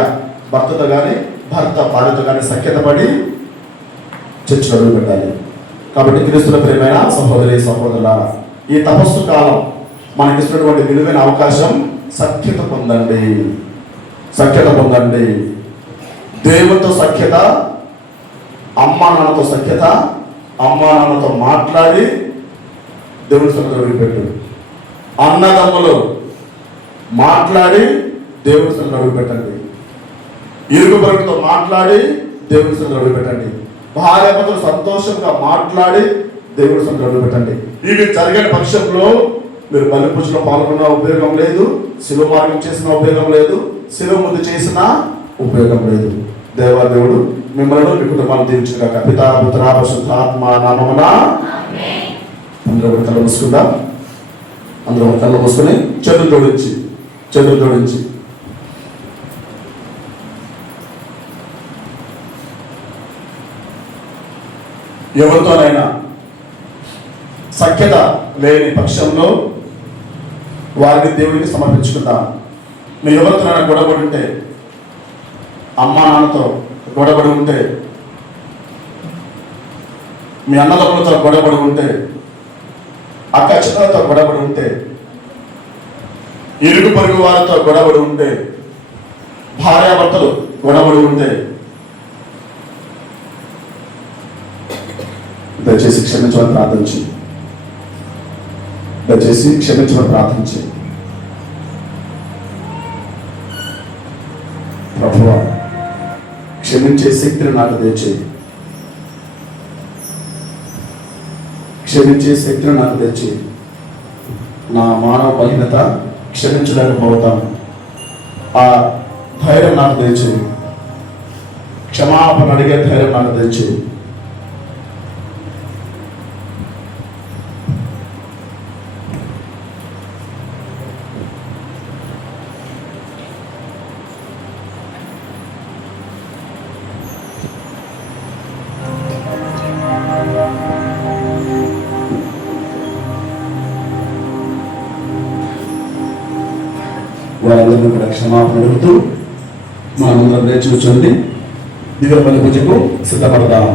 భర్తతో కానీ భర్త భార్యతో కానీ సఖ్యత పడి చర్చలో అడుగు పెట్టాలి. కాబట్టి క్రీస్తుల ప్రియమైన సహోదరి సహోదరులారా, ఈ తపస్సు కాలం మనకి ఇస్తున్నటువంటి విలువైన అవకాశం. సఖ్యత పొందండి, సఖ్యత పొందండి. దేవునితో సఖ్యత, అమ్మా నాన్నతో సఖ్యత. అమ్మా నాన్నతో మాట్లాడి దేవుని సన్నిధిలో పెట్టు. అన్నదమ్ములు మాట్లాడి దేవుని సన్నిధిలో అడుగు పెట్టండి. ఇరుగు పొరుగుతో మాట్లాడి దేవుని సన్నిధిలో అడుగు పెట్టండి. భార్యాభర్తలు సంతోషంగా మాట్లాడి దేవుని సన్నిధిలో అడుగు పెట్టండి. ఇవి జరిగిన పక్షంలో మీరు బలి పూజలో పాల్గొన్న ఉపయోగం లేదు, శిలువ మార్గం చేసిన ఉపయోగం లేదు, శిలువ ముందు చేసిన ఉపయోగం లేదు. దేవుడు మిమ్మల్ని మీ కుటుంబాన్ని దీవించుగాక. పితా పుత్ర పరిశుద్ధాత్మ నామమున అందరూ ఒక కళ్ళు మూసుకుందాం. అందరూ ఒక కళ్ళు మూసుకొని చేతులు జోడించి ఎవరితోనైనా సఖ్యత లేని పక్షంలో వారిని దేవుడికి సమర్పించుకుందాం. మీరు ఎవరితోనైనా గొడవపడి ఉంటే, అమ్మా నాన్నతో గొడవపడి ఉంటే, మీ అన్నదమ్ములతో గొడవపడి ఉంటే, అక్క చెల్లెలతో గొడవపడి ఉంటే, ఇరుగు పొరుగు వారితో గొడవపడి ఉంటే, భార్యాభర్తలు గొడవపడి ఉంటే దయచేసి క్షమించమని ప్రార్థించి ప్రభువా క్షమించే శక్తిని నాకు దయచేయి, నా మానవ బలహీనత క్షమించలేకపోతాను. ఆ ధైర్యం నాకు దయచేయి, క్షమాపణ అడిగే ధైర్యం నాకు దయచేయి. వారందరినీ కూడా క్షమాపణ అడుగుతూ మనమందరం లేచి కూర్చోండి. దివ్య బలి పూజకు సిద్ధపడదాం.